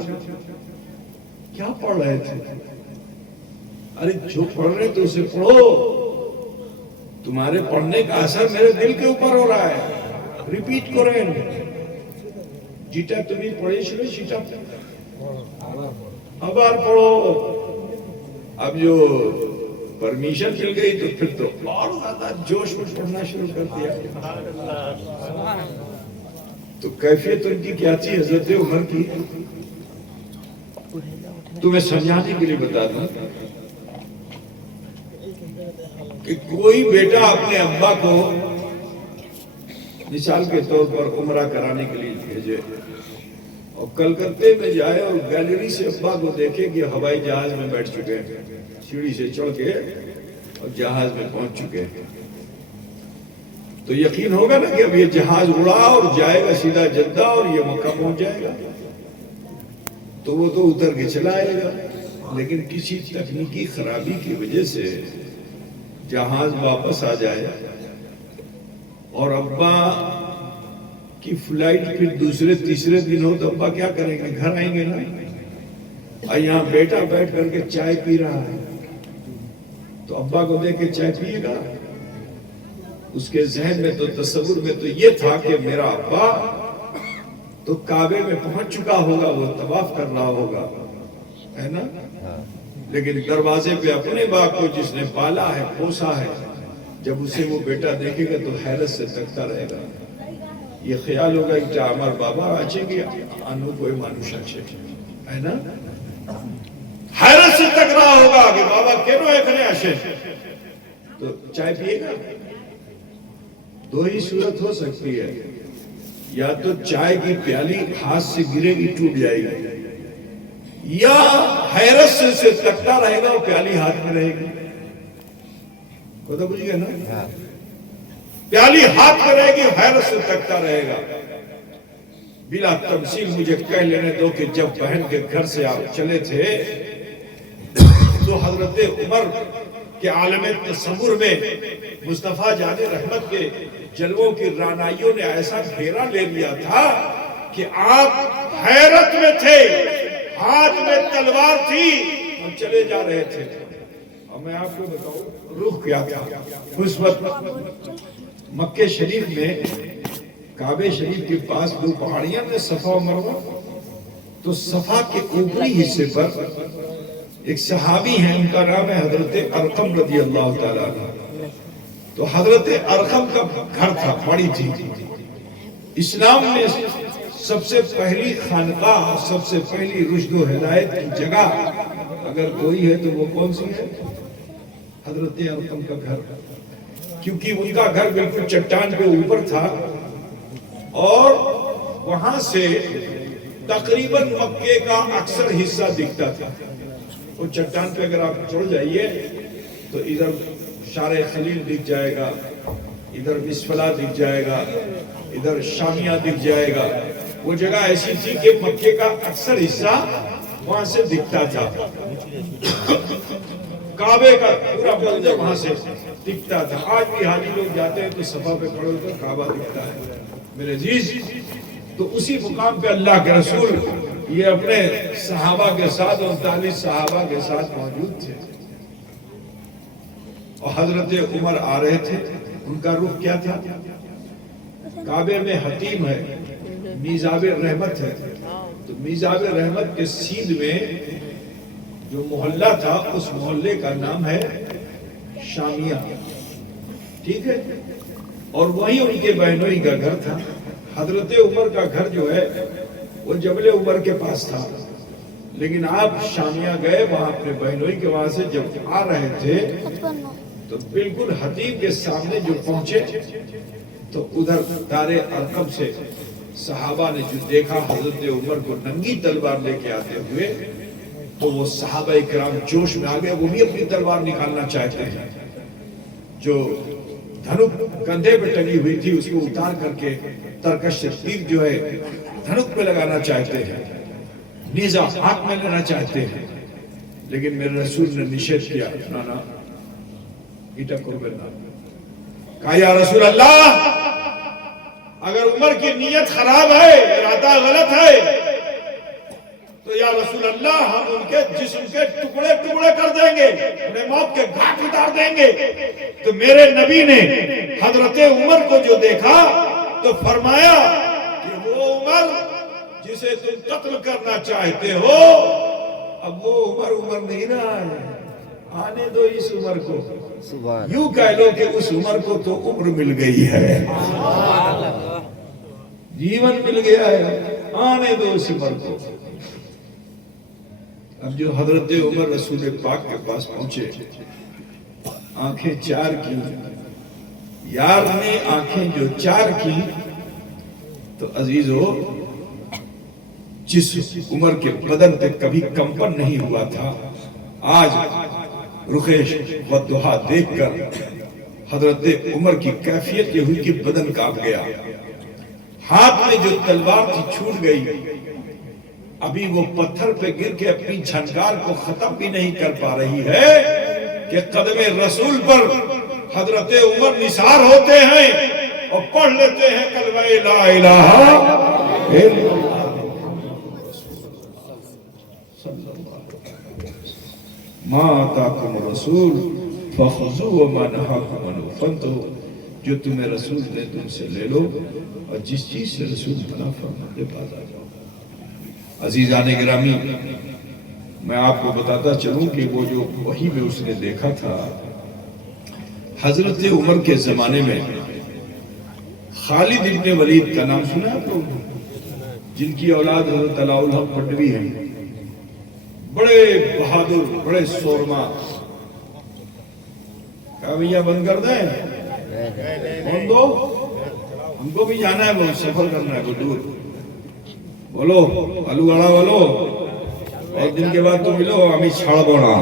کیا پڑھ رہے تھے؟ ارے جو پڑھ رہے تو اسے پڑھو، تمہارے پڑھنے کا اثر میرے دل کے اوپر ہو رہا ہے، ریپیٹ کریں۔ جیٹا تمہیں پڑھے شروع شیٹا ابار پڑھو۔ اب جو پرمیشن مل گئی تو پھر تو اور زیادہ جوش میں پڑھنا شروع کر دیا۔ تو کیفیت ان کی کیا تھی حضرت عمر کی؟ تمہیں سمجھانے کے لیے بتا دوں کہ کوئی بیٹا اپنے ابا کو مثال کے طور پر عمرہ کرانے کے لیے بھیجے اور کلکتے میں جائے اور گیلری سے ابا کو دیکھے کہ ہوائی جہاز میں بیٹھ چکے ہیں، سیڑھی سے چڑھ کے اور جہاز میں پہنچ چکے ہیں، تو یقین ہوگا نا کہ اب یہ جہاز اڑا اور جائے گا سیدھا جدہ اور یہ مکہ پہنچ جائے گا، تو وہ تو اتر کے چلا آئے گا۔ لیکن کسی تکنیکی خرابی کی وجہ سے جہاز واپس آ جائے اور ابا کی فلائٹ پھر دوسرے تیسرے دن ہو تو ابا کیا کریں گے؟ گھر آئیں گے نا۔ اور یہاں بیٹا بیٹھ کر کے چائے پی رہا ہے تو ابا کو دیکھ کے چائے پیے گا؟ اس کے ذہن میں تو تصور میں تو یہ تھا کہ میرا ابا تو کعبے میں پہنچ چکا ہوگا، وہ طواف کر رہا ہوگا، ہے نا؟ لیکن دروازے پہ اپنے باپ کو جس نے پالا ہے، پوسا ہے، جب اسے وہ بیٹا دیکھے گا تو حیرت سے تکتا رہے گا۔ یہ خیال ہوگا کہ ہمارا بابا آچے گی آنو کوئی مانوش آچے، ہے نا؟ حیرت سے تک رہا ہوگا کہ بابا کینو ایکھنے آشے، تو چائے پیے گا؟ دو ہی صورت ہو سکتی ہے، یا تو چائے کی پیالی ہاتھ سے گرے گی ٹوٹ جائے گی، یا حیرت سے تکتا رہے گا اور پیالی ہاتھ میں رہے گی۔ بتا بجھ گئے نا؟ پیالی ہاتھ میں رہے گی، حیرت سے تکتا رہے گا۔ بلا تمثیل مجھے کہہ لینے دو کہ جب بہن کے گھر سے آپ چلے تھے تو حضرت عمر کہ عالم تصور میں مصطفیٰ جان رحمت کے جلووں کی رانائیوں نے ایسا گھیرا لے لیا تھا کہ آپ حیرت میں تھے، ہاتھ میں تلوار تھی اور چلے جا رہے تھے۔ اور میں آپ کو بتاؤں رخ کیا تھا اس وقت؟ مکہ شریف میں کعبہ شریف کے پاس دو پہاڑیاں نے صفا و مروہ، تو صفا کے اوپری حصے پر ایک صحابی ہیں، ان کا نام ہے حضرت ارقم رضی اللہ تعالیٰ عنہ۔ تو حضرت ارقم کا گھر تھا، بڑی تھی۔ اسلام میں سب سے پہلی خانقاہ، سب سے پہلی رشد و ہدایت کی جگہ اگر کوئی ہے تو وہ کون سی ہے؟ حضرت ارقم کا گھر، کیونکہ ان کا گھر بالکل چٹان کے اوپر تھا اور وہاں سے تقریباً مکے کا اکثر حصہ دکھتا تھا۔ وہ چٹان پہ اگر آپ چڑھ جائیے تو ادھر شار خلیل دکھ جائے گا، ادھر مسفلا دکھ جائے گا، ادھر شامیہ دکھ جائے گا۔ وہ جگہ ایسی تھی کہ مکے کا اکثر حصہ وہاں سے دکھتا تھا، کعبے کا پورا منظر وہاں سے دکھتا تھا۔ آج بھی حاجی لوگ جاتے ہیں تو صفا پہ کھڑے ہو کر کعبہ دکھتا ہے میرے عزیز۔ تو اسی مقام پہ اللہ کے رسول یہ اپنے صحابہ کے ساتھ 39 صحابہ کے ساتھ موجود تھے، اور حضرت عمر آ رہے تھے۔ ان کا رخ کیا تھا؟ کعبے میں حتیم ہے، میزاب رحمت ہے، تو میزاب رحمت کے سیدھ میں جو محلہ تھا اس محلے کا نام ہے شامیہ، ٹھیک ہے؟ اور وہیں ان کے بہنوئی کا گھر تھا۔ حضرت عمر کا گھر جو ہے وہ جبل عمر کے پاس تھا، لیکن آپ شامیہ گئے وہاں اپنے بہنوئی کے وہاں سے جب آ رہے تھے تو بالکل حتیم کے سامنے جو پہنچے تو ادھر دار ارقم سے صحابہ نے جو دیکھا حضرت عمر کو ننگی تلوار لے کے آتے ہوئے، تو وہ صحابہ کرام جوش میں آ گئے، وہ بھی اپنی تلوار نکالنا چاہتے ہیں۔ جو دھنک کندھے پہ ٹنگی ہوئی تھی اس کو اتار کر کے ترکش تیر جو ہے دھنک پہ لگانا چاہتے ہیں، نیزہ ہاتھ میں لینا چاہتے ہیں، لیکن میرے رسول نے نشید کیا، نانا ایٹا کربینا، کہا یا رسول اللہ اگر عمر کی نیت خراب ہے، ارادہ غلط ہے، تو یا رسول اللہ ہم ان کے جسم کے ٹکڑے ٹکڑے کر دیں گے، انہیں موت کے گھاٹ اتار دیں گے۔ تو میرے نبی نے حضرت عمر کو جو دیکھا تو فرمایا کہ وہ عمر جسے تم قتل کرنا چاہتے ہو اب وہ عمر نہیں رہا ہے، آنے دو اس عمر کو، یوں کہہ لو کہ اس عمر کو تو عمر مل گئی ہے، جیون مل گیا ہے، آنے دو اس عمر کو۔ اب جو حضرت عمر رسول پاک کے پاس پہنچے، آنکھیں چار کی، یار نے آنکھیں جو چار کی، تو عزیزو جس عمر کے بدن پہ کبھی کمپن نہیں ہوا تھا، آج رخیش والضحا دیکھ کر حضرت عمر کی کیفیت یہ ہوئی کہ بدن کانپ گیا، ہاتھ میں جو تلوار تھی چھوٹ گئی، ابھی وہ پتھر پہ گر کے اپنی جھنکار کو ختم بھی نہیں کر پا رہی ہے کہ قدم رسول پر حضرت عمر نثار ہوتے ہیں اور پڑھ لیتے ہیں کلمہ لا الہ الا ما آتاکم الرسول فخذوه وما نهاکم عنہ فانتہوا، جو تمہیں رسول نے تم سے لے لو اور جس چیز سے رسول منع فرماتے باز آ جاؤ۔ عزیزان گرامی، میں آپ کو بتاتا چلوں کہ وہ جو وحی میں اس نے دیکھا تھا، حضرت عمر کے زمانے میں خالد ابن ولید کا نام سنا آپ لوگ، جن کی اولاد حضرت علاء الحق پٹوی ہیں، بڑے بہادر، بڑے سورما۔ کہا بھیا بند کر دیں، کون دو، ہم کو بھی جانا ہے، بہت سفر کرنا ہے، بہت دور، بولو آلو گاڑا بولو، ایک دن کے بعد تو ملو، ہمیں چھاڑ بونا۔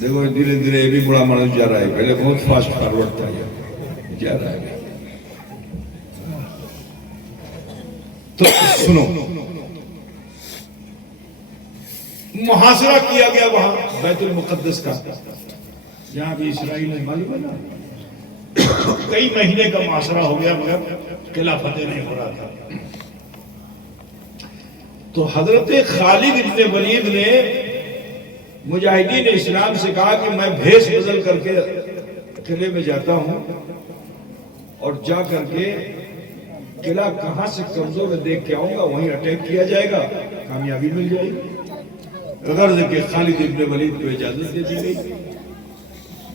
دیکھو دھیرے دھیرے یہ بھی بڑا مرض جا رہا ہے، پہلے بہت فاسٹ فارورڈ تھا، یہ جا رہا ہے۔ تو سنو، محاصرہ کیا گیا وہاں بیت المقدس کا، جہاں بھی اسرائیل نے معلوم ہے نا کئی مہینے کا محاصرہ ہو گیا مگر قلعہ فتح نہیں ہو رہا تھا. تو حضرت خالد ابن ولید نے مجاہدین اسلام سے کہا کہ میں بھیس بدل کر کے قلعے میں جاتا ہوں اور جا کر کے قلعہ کہاں سے کمزور ہے دیکھ کے آؤں گا، وہیں اٹیک کیا جائے گا، کامیابی مل جائے گی. غرض کہ خالد ابن ولید کو اجازت دے دی گئی.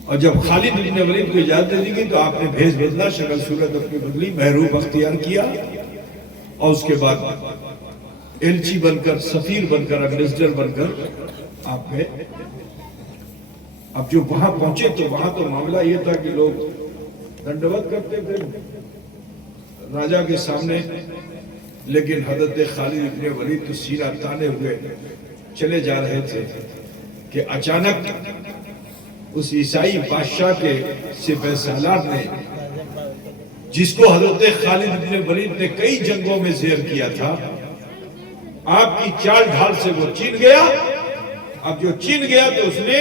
اور جب خالد ابن ولید کو اجازت دے دی گئی تو آپ نے بھیس بدلا، شکل صورت اپنی بدلی، محروب اختیار کیا اور اس کے بعد ایلچی بن کر، سفیر بن کر، ایمبیسڈر بن کر آپ گئے. اب جو وہاں پہنچے تو وہاں تو معاملہ یہ تھا کہ لوگ دنڈوت کرتے تھے راجہ کے سامنے، لیکن حضرت خالد ابن ولید تو سینہ تانے ہوئے چلے جا رہے تھے کہ اچانک اس عیسائی بادشاہ کے سپہ سالار نے، جس کو حضرت خالد ابن ولید نے کئی جنگوں میں زیر کیا تھا، آپ کی چال ڈھال سے وہ چین گیا. اب جو چین گیا تو اس نے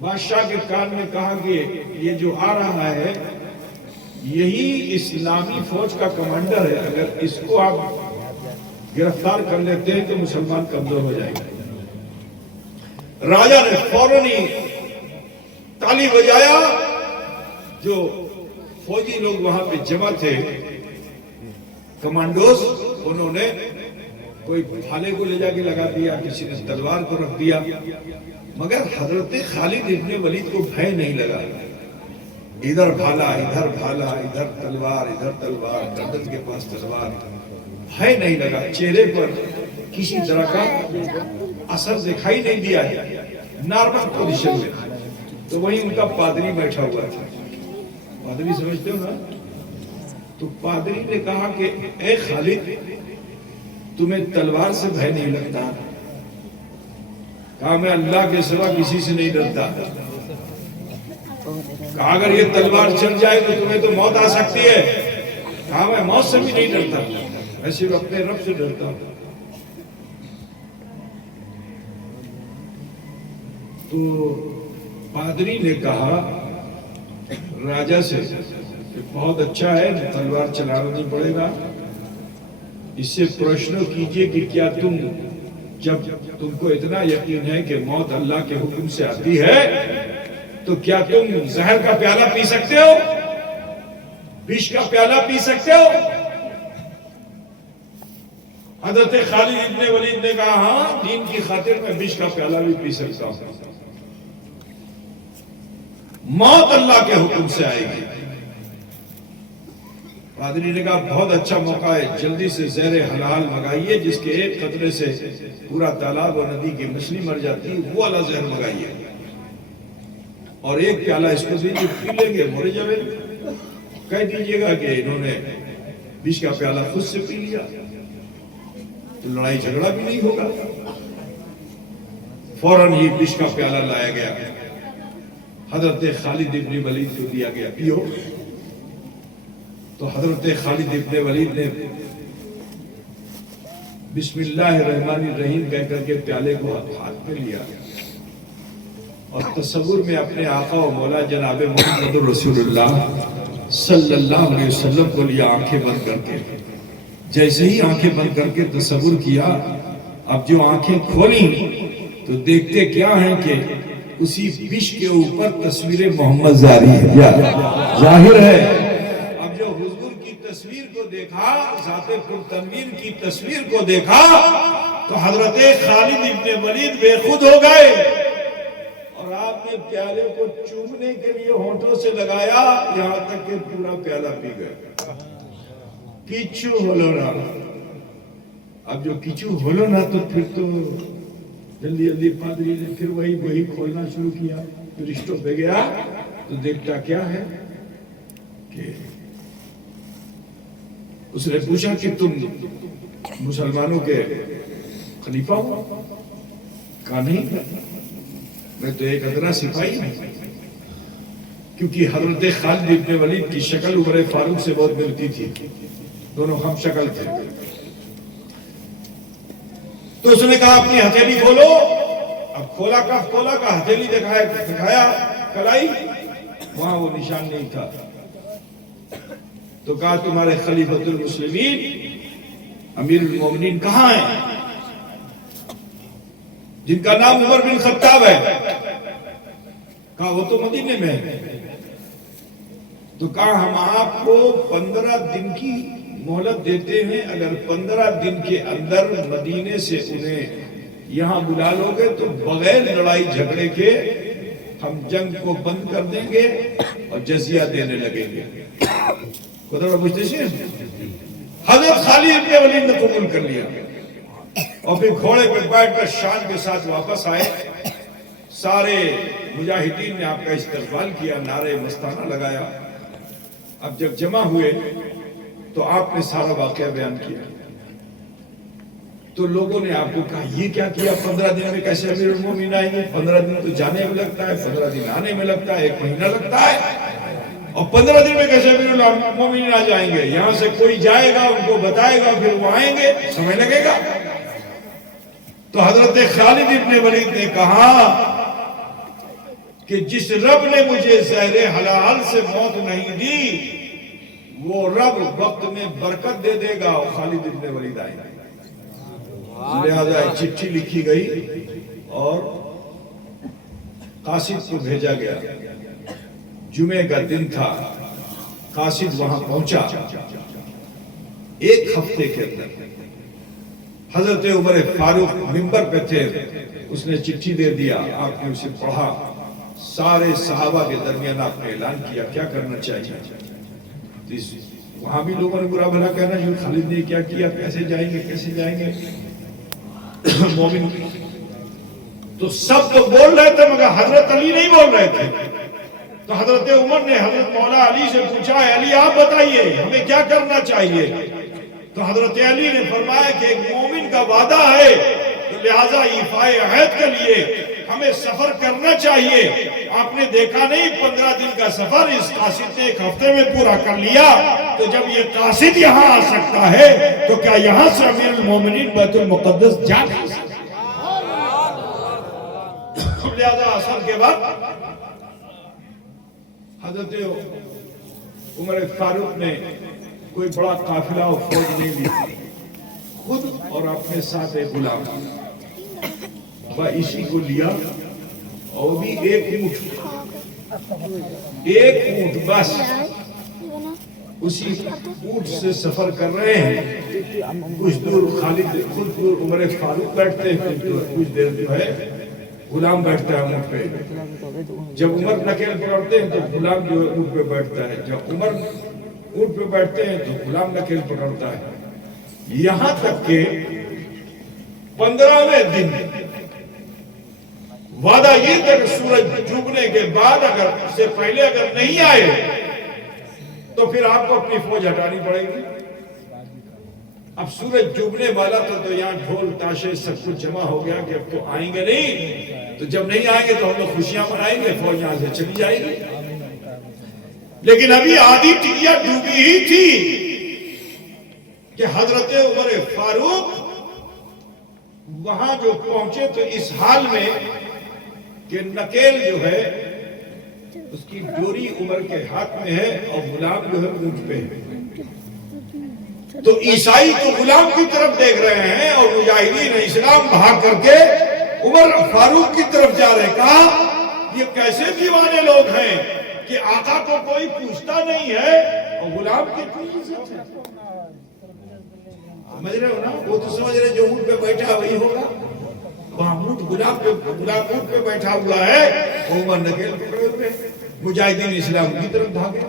بادشاہ کے کان میں کہا کہ یہ جو آ رہا ہے یہی اسلامی فوج کا کمانڈر ہے، اگر اس کو آپ گرفتار کر لیتے ہیں تو مسلمان کمزور ہو جائے گا. راجہ نے فوراً ہی تالی بجایا. جو فوجی لوگ وہاں پہ جمع تھے، کمانڈوز، انہوں نے کوئی بھالے کو لے جا کے لگا دیا، کسی نے تلوار کو رکھ دیا، مگر حضرت خالد ابن ولید کو بھے نہیں لگا. ادھر بھالا، ادھر بھالا، ادھر تلوار، ادھر تلوار، گردن کے پاس تلوار، بھے نہیں لگا. چہرے پر کسی طرح کا اثر دکھائی نہیں دیا ہے، نارمل پوزیشن میں. تو وہیں ان کا پادری بیٹھا ہوا تھا. پادری سمجھتے ہو نا؟ تو پادری نے کہا کہ اے خالد، تمہیں تلوار سے بھے نہیں لگتا؟ کہا میں اللہ کے سوا کسی سے نہیں ڈرتا. کہا اگر یہ تلوار چل جائے تو تمہیں تو موت آ سکتی ہے. کہا میں موت سے بھی نہیں ڈرتا، میں صرف اپنے رب سے ڈرتا ہوں. تو پادری نے کہا راجہ سے کہ بہت اچھا ہے، تلوار چلانا نہیں پڑے گا. اس سے پرشن کیجئے کہ کیا تم، جب تم کو اتنا یقین ہے کہ موت اللہ کے حکم سے آتی ہے، تو کیا تم زہر کا پیالہ پی سکتے ہو؟ وش کا پیالہ پی سکتے ہو؟ حضرت خالد ابن ولید نے کہا ہاں، دین کی خاطر میں وش کا پیالہ بھی پی سکتا ہوں. موت اللہ کے حکم سے آئے گی. پادری نے کہا بہت اچھا موقع ہے، جلدی سے زہر حلال منگائیے، جس کے ایک قطرے سے پورا تالاب اور ندی کی مچھلی مر جاتی ہے، وہ والا زہر منگائیے، اور ایک پیالہ اس کو دیجیے، پی لیں گے مرے جائیں. کہہ دیجئے گا کہ انہوں نے وش کا پیالہ خود سے پی لیا، تو لڑائی جھگڑا بھی نہیں ہوگا. فوراً ہی وش کا پیالہ لایا گیا، حضرت خالد ابن ولید کو دیا گیا، پیو. تو حضرت خالد ابن ولید نے بسم اللہ الرحمن الرحیم کہہ کر کے پیالے کو ہاتھ میں لیا اور تصور میں اپنے آقا و مولا جناب محمد رسول اللہ صلی اللہ علیہ وسلم کو لیا آنکھیں بند کر کے. جیسے ہی آنکھیں بند کر کے تصور کیا، اب جو آنکھیں کھولی تو دیکھتے کیا ہیں کہ اسی وش کے اوپر تصویر محمد ظاہر ہے. اب جو حضور کی تصویر کو دیکھا، ذات پرتنویر کی تصویر کو دیکھا، تو حضرت خالد ابن ولید بے خود ہو گئے اور آپ نے پیالے کو چومنے کے لیے ہونٹوں سے لگایا، یہاں تک کہ پورا پیالہ پی گئے. کچھو ہولو نا. اب جو کچھو ہولو نا تو پھر تو جلدی جلدی پادری نے پھر وہی کھولنا شروع کیا. رشتوں پہ گیا تو دیکھتا کیا ہے کہ اس نے پوچھا کہ تم مسلمانوں کے خلیفہ ہو؟ کہا نہیں، میں تو ایک ادنا سپاہی ہوں. کیونکہ حضرت خالد ابن ولید کی شکل عمر فاروق سے بہت ملتی تھی، دونوں ہم شکل تھے. تو اس نے کہا اپنی ہتھیلی کھولو. اب کھولا کا ہتھیلی دکھایا کلائی، وہاں وہ نشان نہیں تھا. تو کہا تمہارے خلیفۃ المسلمین امیر المومنین کہاں ہیں جن کا نام عمر بن خطاب ہے؟ کہا وہ تو مدینے میں ہے. تو کہا ہم آپ کو 15 دن کی مہلت دیتے ہیں، اگر 15 دن کے اندر مدینے سے انہیں یہاں بلا لو گے تو بغیر لڑائی جھگڑے کے ہم جنگ کو بند کر دیں گے اور جزیہ دینے لگیں گے. حضرت خالد بن ولید نے قبول کر لیا اور پھر گھوڑے پہ بیٹھ کر شان کے ساتھ واپس آئے. سارے مجاہدین نے آپ کا استقبال کیا، نعرے مستانہ لگایا. اب جب جمع ہوئے تو آپ نے سارا واقعہ بیان کیا. تو لوگوں نے آپ کو کہا یہ کیا کیا، 15 دن میں کیسے امیر المومنین آئیں گے؟ 15 دن تو جانے میں لگتا ہے، 15 دن آنے میں لگتا ہے، 1 مہینہ لگتا ہے، اور 15 دن میں کیسے امیر المومنین آ جائیں گے؟ یہاں سے کوئی جائے گا، ان کو بتائے گا، پھر وہ آئیں گے، سمجھ لگے گا. تو حضرت خالد بن ولید نے کہا کہ جس رب نے مجھے زہر حلال سے موت نہیں دی وہ رب وقت میں برکت دے دے گا اور خالد بن ولید آئے گا. لہذا ایک چٹھی لکھی گئی اور قاصد کو بھیجا گیا. جمعے کا دن تھا، قاصد وہاں پہنچا. 1 ہفتے کے اندر حضرت عمر فاروق منبر پہ تھے، اس نے چٹھی دے دیا، آپ نے اسے پڑھا. سارے صحابہ کے درمیان آپ نے اعلان کیا کیا کرنا چاہیے. وہاں بھی لوگوں نے برا بھلا کہنا جو خالد نے کیا کیا، کیسے جائیں گے مومن. تو سب تو بول رہے تھے مگر حضرت علی نہیں بول رہے تھے. تو حضرت عمر نے حضرت مولا علی سے پوچھا علی آپ بتائیے ہمیں کیا کرنا چاہیے. تو حضرت علی نے فرمایا کہ ایک مومن کا وعدہ ہے تو لہٰذا ایفائے عہد کے لیے ہمیں سفر کرنا چاہیے. آپ نے دیکھا نہیں 15 دن کا سفر اس قاصد نے 1 ہفتے میں پورا کر لیا. تو جب یہ قاصد یہاں آ سکتا ہے تو کیا یہاں سے امیر المومنین بیت المقدس جا نہیں سکتا؟ لہذا اثر کے بعد حضرت عمر فاروق نے کوئی بڑا قافلہ اور فوج نہیں لی، خود اور اپنے ساتھ ایک غلام اسی کو لیا اور بھی 1 اونٹ بس. اسی اونٹ سے سفر کر رہے ہیں. کچھ دور خالد خود عمر فاروق بیٹھتے ہیں، کچھ دیر جو ہے غلام بیٹھتا ہے اونٹ پہ. جب عمر نکیل پکڑتے ہیں تو غلام جو ہے اونٹ پہ بیٹھتا ہے، جب عمر اونٹ پہ بیٹھتے ہیں تو غلام نکیل پکڑتا ہے. یہاں تک کہ 15ویں دن وعدہ یہ تھا کہ سورج ڈوبنے کے بعد اگر اس سے پہلے اگر نہیں آئے تو پھر آپ کو اپنی فوج ہٹانی پڑے گی. اب سورج ڈوبنے والا تھا تو یہاں ڈھول تاشے سب کچھ جمع ہو گیا کہ اب تو آئیں گے نہیں، تو جب نہیں آئیں گے تو ہم لوگ خوشیاں منائیں گے، فوج یہاں سے چلی جائے گی. لیکن ابھی آدھی ٹکیا ڈوبی ہی تھی کہ حضرت عمر فاروق وہاں جو پہنچے تو اس حال میں کہ نکیل جو ہے اس کی ڈوری عمر کے ہاتھ میں ہے اور غلام جو ہے اونٹ پہ ہے. تو عیسائی تو غلام کی طرف دیکھ رہے ہیں اور مجاہدین اسلام بھاگ کر کے عمر فاروق کی طرف جا رہے. کہا یہ کیسے دیوانے لوگ ہیں کہ آقا کو کوئی پوچھتا نہیں ہے اور غلام کی کوئی عزت ہے. سمجھ رہے ہو نا؟ وہ تو سمجھ رہے جو اونٹ پہ بیٹھا وہی ہوگا. وہاں غلام اونٹ پہ بیٹھا ہوا ہے، عمر نکیل پکڑے ہوئے. مجاہدین اسلام کی طرف بھاگے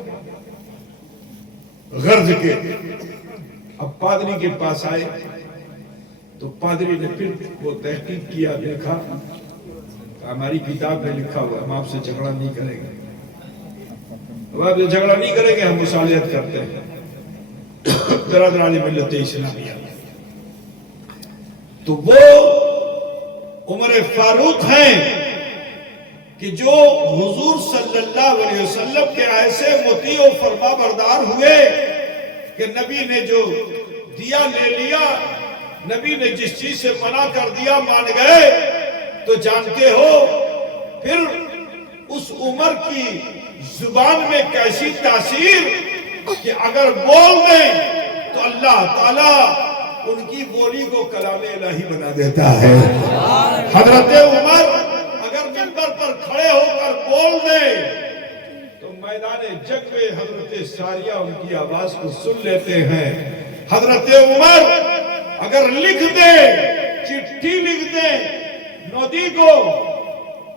غرض کے. اب پادری کے پاس آئے تو پادری نے پھر وہ تحقیق کیا، دیکھا ہماری کتاب میں لکھا ہوا ہم آپ سے جھگڑا نہیں کریں گے، ہم آپ سے جھگڑا نہیں کریں گے، ہم مصالحت کرتے ہیں. برادران ملت اسلامیہ تو وہ عمر فاروق ہیں کہ جو حضور صلی اللہ علیہ وسلم کے ایسے مطیع و فرما بردار ہوئے کہ نبی نے جو دیا لے لیا، نبی نے جس چیز سے منع کر دیا مان گئے تو جانتے ہو پھر اس عمر کی زبان میں کیسی تاثیر کہ اگر بول دیں تو اللہ تعالیٰ ان کی بولی کو کلام الہی بنا دیتا ہے. حضرت عمر اگر منبر پر کھڑے ہو کر بول دیں تو میدان جنگ میں حضرت ساریہ ان کی آواز کو سن لیتے ہیں. حضرت عمر اگر لکھ دیں چٹھی لکھ دیں ندی کو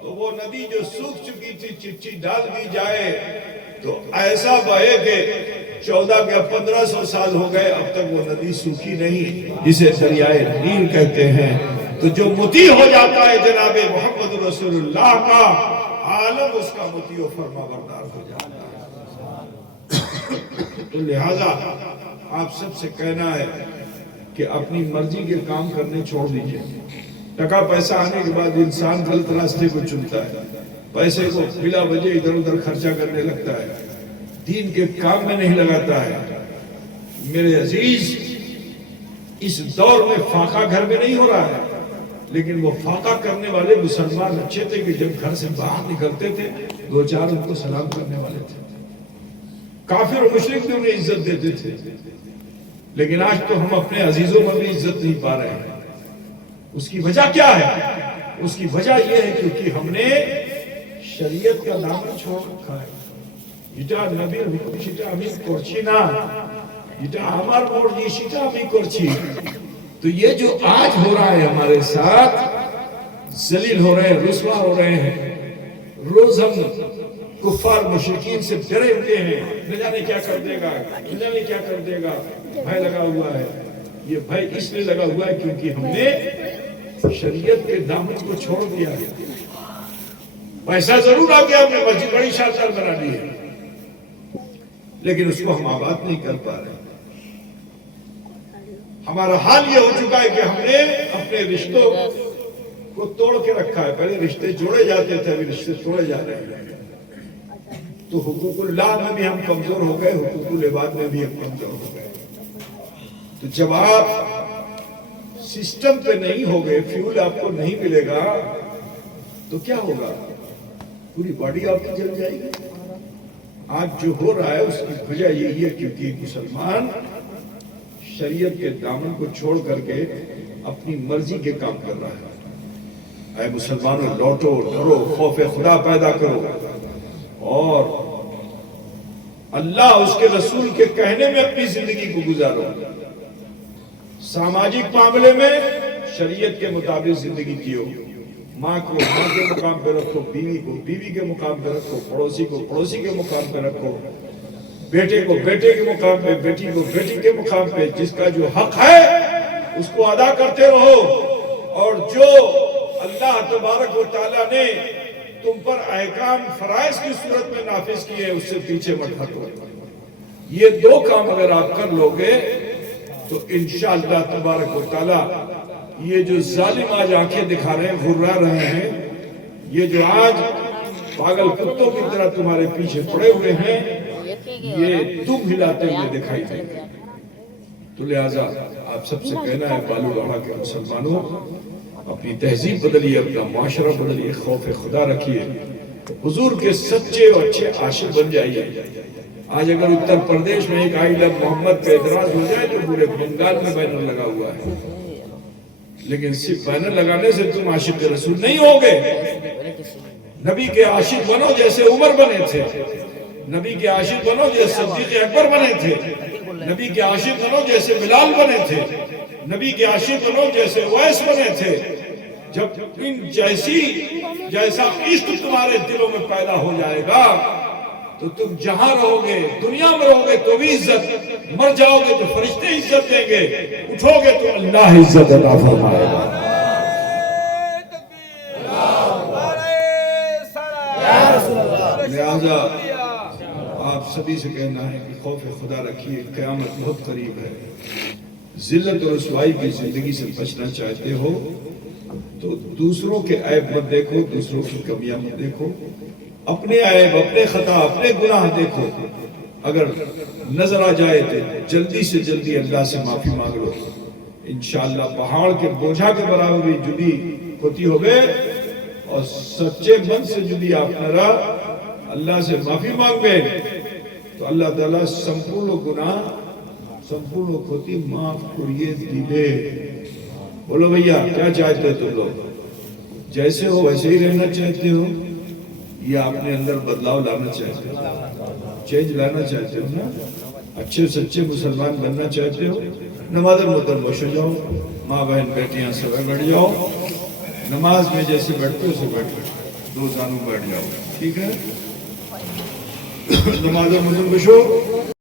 تو وہ ندی جو سوکھ چکی تھی چٹھی ڈال دی جائے تو ایسا بہے کہ 14 یا 1500 سال ہو گئے اب تک وہ ندی سوکھی نہیں جسے دریائے نیل کہتے ہیں. تو جو مطیع ہو جاتا ہے جناب محمد رسول اللہ کا عالم اس کا مطیع و فرما بردار ہو جاتا ہے. تو لہذا آپ سب سے کہنا ہے کہ اپنی مرضی کے کام کرنے چھوڑ دیجئے. ٹکا پیسہ آنے کے بعد انسان غلط راستے کو چنتا ہے, پیسے کو بلا وجہ ادھر ادھر خرچہ کرنے لگتا ہے, دین کے کام میں نہیں لگاتا ہے. میرے عزیز اس دور میں فاقہ گھر میں نہیں ہو رہا ہے, لیکن وہ فاقہ کرنے والے مسلمان اچھے تھے کہ جب گھر سے باہر نکلتے تھے دو چار ان کو سلام کرنے والے تھے. کافر و مشرک بھی انہیں عزت دیتے تھے, لیکن آج تو ہم اپنے عزیزوں میں بھی عزت نہیں پا رہے ہیں. اس کی وجہ کیا ہے؟ اس کی وجہ یہ ہے کیونکہ ہم نے شریعت کا دامن چھوڑ رکھا ہے. এটা নবীর হুকুম সেটা আমি করছি না, এটা আমার মর্জি সেটা আমি করছি. تو یہ جو آج ہو رہا ہے ہمارے ساتھ, ذلیل ہو رہے ہیں, رسوا ہو رہے ہیں. روز ہم کفار مشرکین سے ڈرے ہوئے ہیں, نہ جانے کیا کر دے گا, نہ جانے کیا کر دے گا. بھائی لگا ہوا ہے. یہ بھائی اس لیے لگا ہوا ہے کیونکہ ہم نے شریعت کے دامن کو چھوڑ دیا ہے. پیسہ ضرور آ گیا, ہم نے مسجد بڑی شاندار بنا دی ہے, لیکن اس کو ہم آباد نہیں کر پا رہے. ہمارا حال یہ ہو چکا ہے کہ ہم نے اپنے رشتوں کو توڑ کے رکھا ہے. پہلے رشتے جوڑے جاتے تھے, ابھی رشتے توڑے جا رہے ہیں. تو حقوق اللہ میں بھی ہم کمزور ہو گئے, حقوق العباد میں بھی ہم کمزور ہو گئے. تو جب آپ سسٹم پہ نہیں ہوگے, فیول آپ کو نہیں ملے گا تو کیا ہوگا؟ پوری باڈی آپ کی جل جائے گی. آج جو ہو رہا ہے اس کی وجہ یہی ہے کیونکہ مسلمان شریعت کے دامن کو چھوڑ کر کے اپنی مرضی کے کام کر رہا ہے. اے مسلمانوں, لوٹو, ڈرو, خوف خدا پیدا کرو اور اللہ اس کے رسول کے کہنے میں اپنی زندگی کو گزارو. ساماجک معاملے میں شریعت کے مطابق زندگی جیو. ماں کو ماں کے مقام پہ رکھو, بیوی کو بیوی کے مقام پہ رکھو, پڑوسی کو پڑوسی کے مقام پہ رکھو, بیٹے کو بیٹے کے مقام پہ, بیٹی کو بیٹی کے مقام پہ. جس کا جو حق ہے اس کو ادا کرتے رہو, اور جو اللہ تبارک و تعالیٰ نے تم پر احکام فرائض کی صورت میں نافذ کیے اس سے پیچھے مت ہٹو. یہ دو کام اگر آپ کر لو گے تو انشاءاللہ تبارک و تعالیٰ یہ جو ظالم آج آنکھیں دکھا رہے ہیں, گھرا رہے ہیں, یہ جو آج پاگل کتوں کی طرح تمہارے پیچھے پڑے ہوئے ہیں, یہ تم ہلاتے ہوئے دکھائی دیں گے. تو لہٰذا آپ سب سے کہنا ہے بالو لوڑا کے مسلمانوں, اپنی تہذیب بدلیے, اپنا معاشرہ بدلیے, خوف خدا رکھیے, حضور کے سچے اور اچھے عاشق بن جائیے. آج اگر اتر پردیش میں ایک آئی لو محمد پہ اعتراض ہو جائے تو پورے بنگال میں بینر لگا ہوا ہے, لیکن صرف بینر لگانے سے تم عاشق رسول نہیں ہوگے. نبی کے عاشق بنو جیسے عمر بنے تھے, نبی کے عاشق بنو جیسے صدیق اکبر بنے تھے, نبی کے عاشق بنو جیسے بلال بنے تھے, نبی کے عاشق بنو جیسے اویس بنے تھے. جب ان جیسا عشق تمہارے دلوں میں پیدا ہو جائے گا تو تم جہاں رہو گے, دنیا میں رہو گے تو بھی عزت, مر جاؤ گے تو فرشتے عزت دیں گے, اٹھو گے تو اللہ عزت عطا فرمائے گا. لہذا آپ سبھی سے کہنا ہے کہ خوف خدا رکھیے, قیامت بہت قریب ہے. ذلت اور رسوائی کی زندگی سے بچنا چاہتے ہو تو دوسروں کے عیب مت دیکھو, دوسروں کی کمیاں مت دیکھو, اپنے عیب, اپنے خطا, اپنے گناہ دیکھو. اگر نظر آ جائے تو جلدی سے جلدی اللہ سے معافی مانگ لو. انشاءاللہ پہاڑ کے بوجھا کے برابر بھی جدی ہوتی ہوگے اور سچے من سے جدی آپ نرا اللہ سے معافی مانگ گئے تو اللہ تعالیٰ سمپورن گناہ سمپورن کھوتی معاف کریے دیبے. بولو بھیا کیا چاہتے ہو تم لوگ؟ جیسے ہو ویسے ہی رہنا چاہتے ہو یا اپنے اندر بدلاؤ لانا چاہتے ہو؟ چینج لانا چاہتے ہو نا؟ اچھے سچے مسلمان بننا چاہتے ہو؟ نماز محترم بش ہو جاؤ، ماں بہن بیٹیاں سب بیٹھ جاؤ، نماز میں جیسے بیٹھتے ہو اسے بیٹھ کر دو زانوں بیٹھ جاؤ، ٹھیک ہے؟ نماز محترم بشو.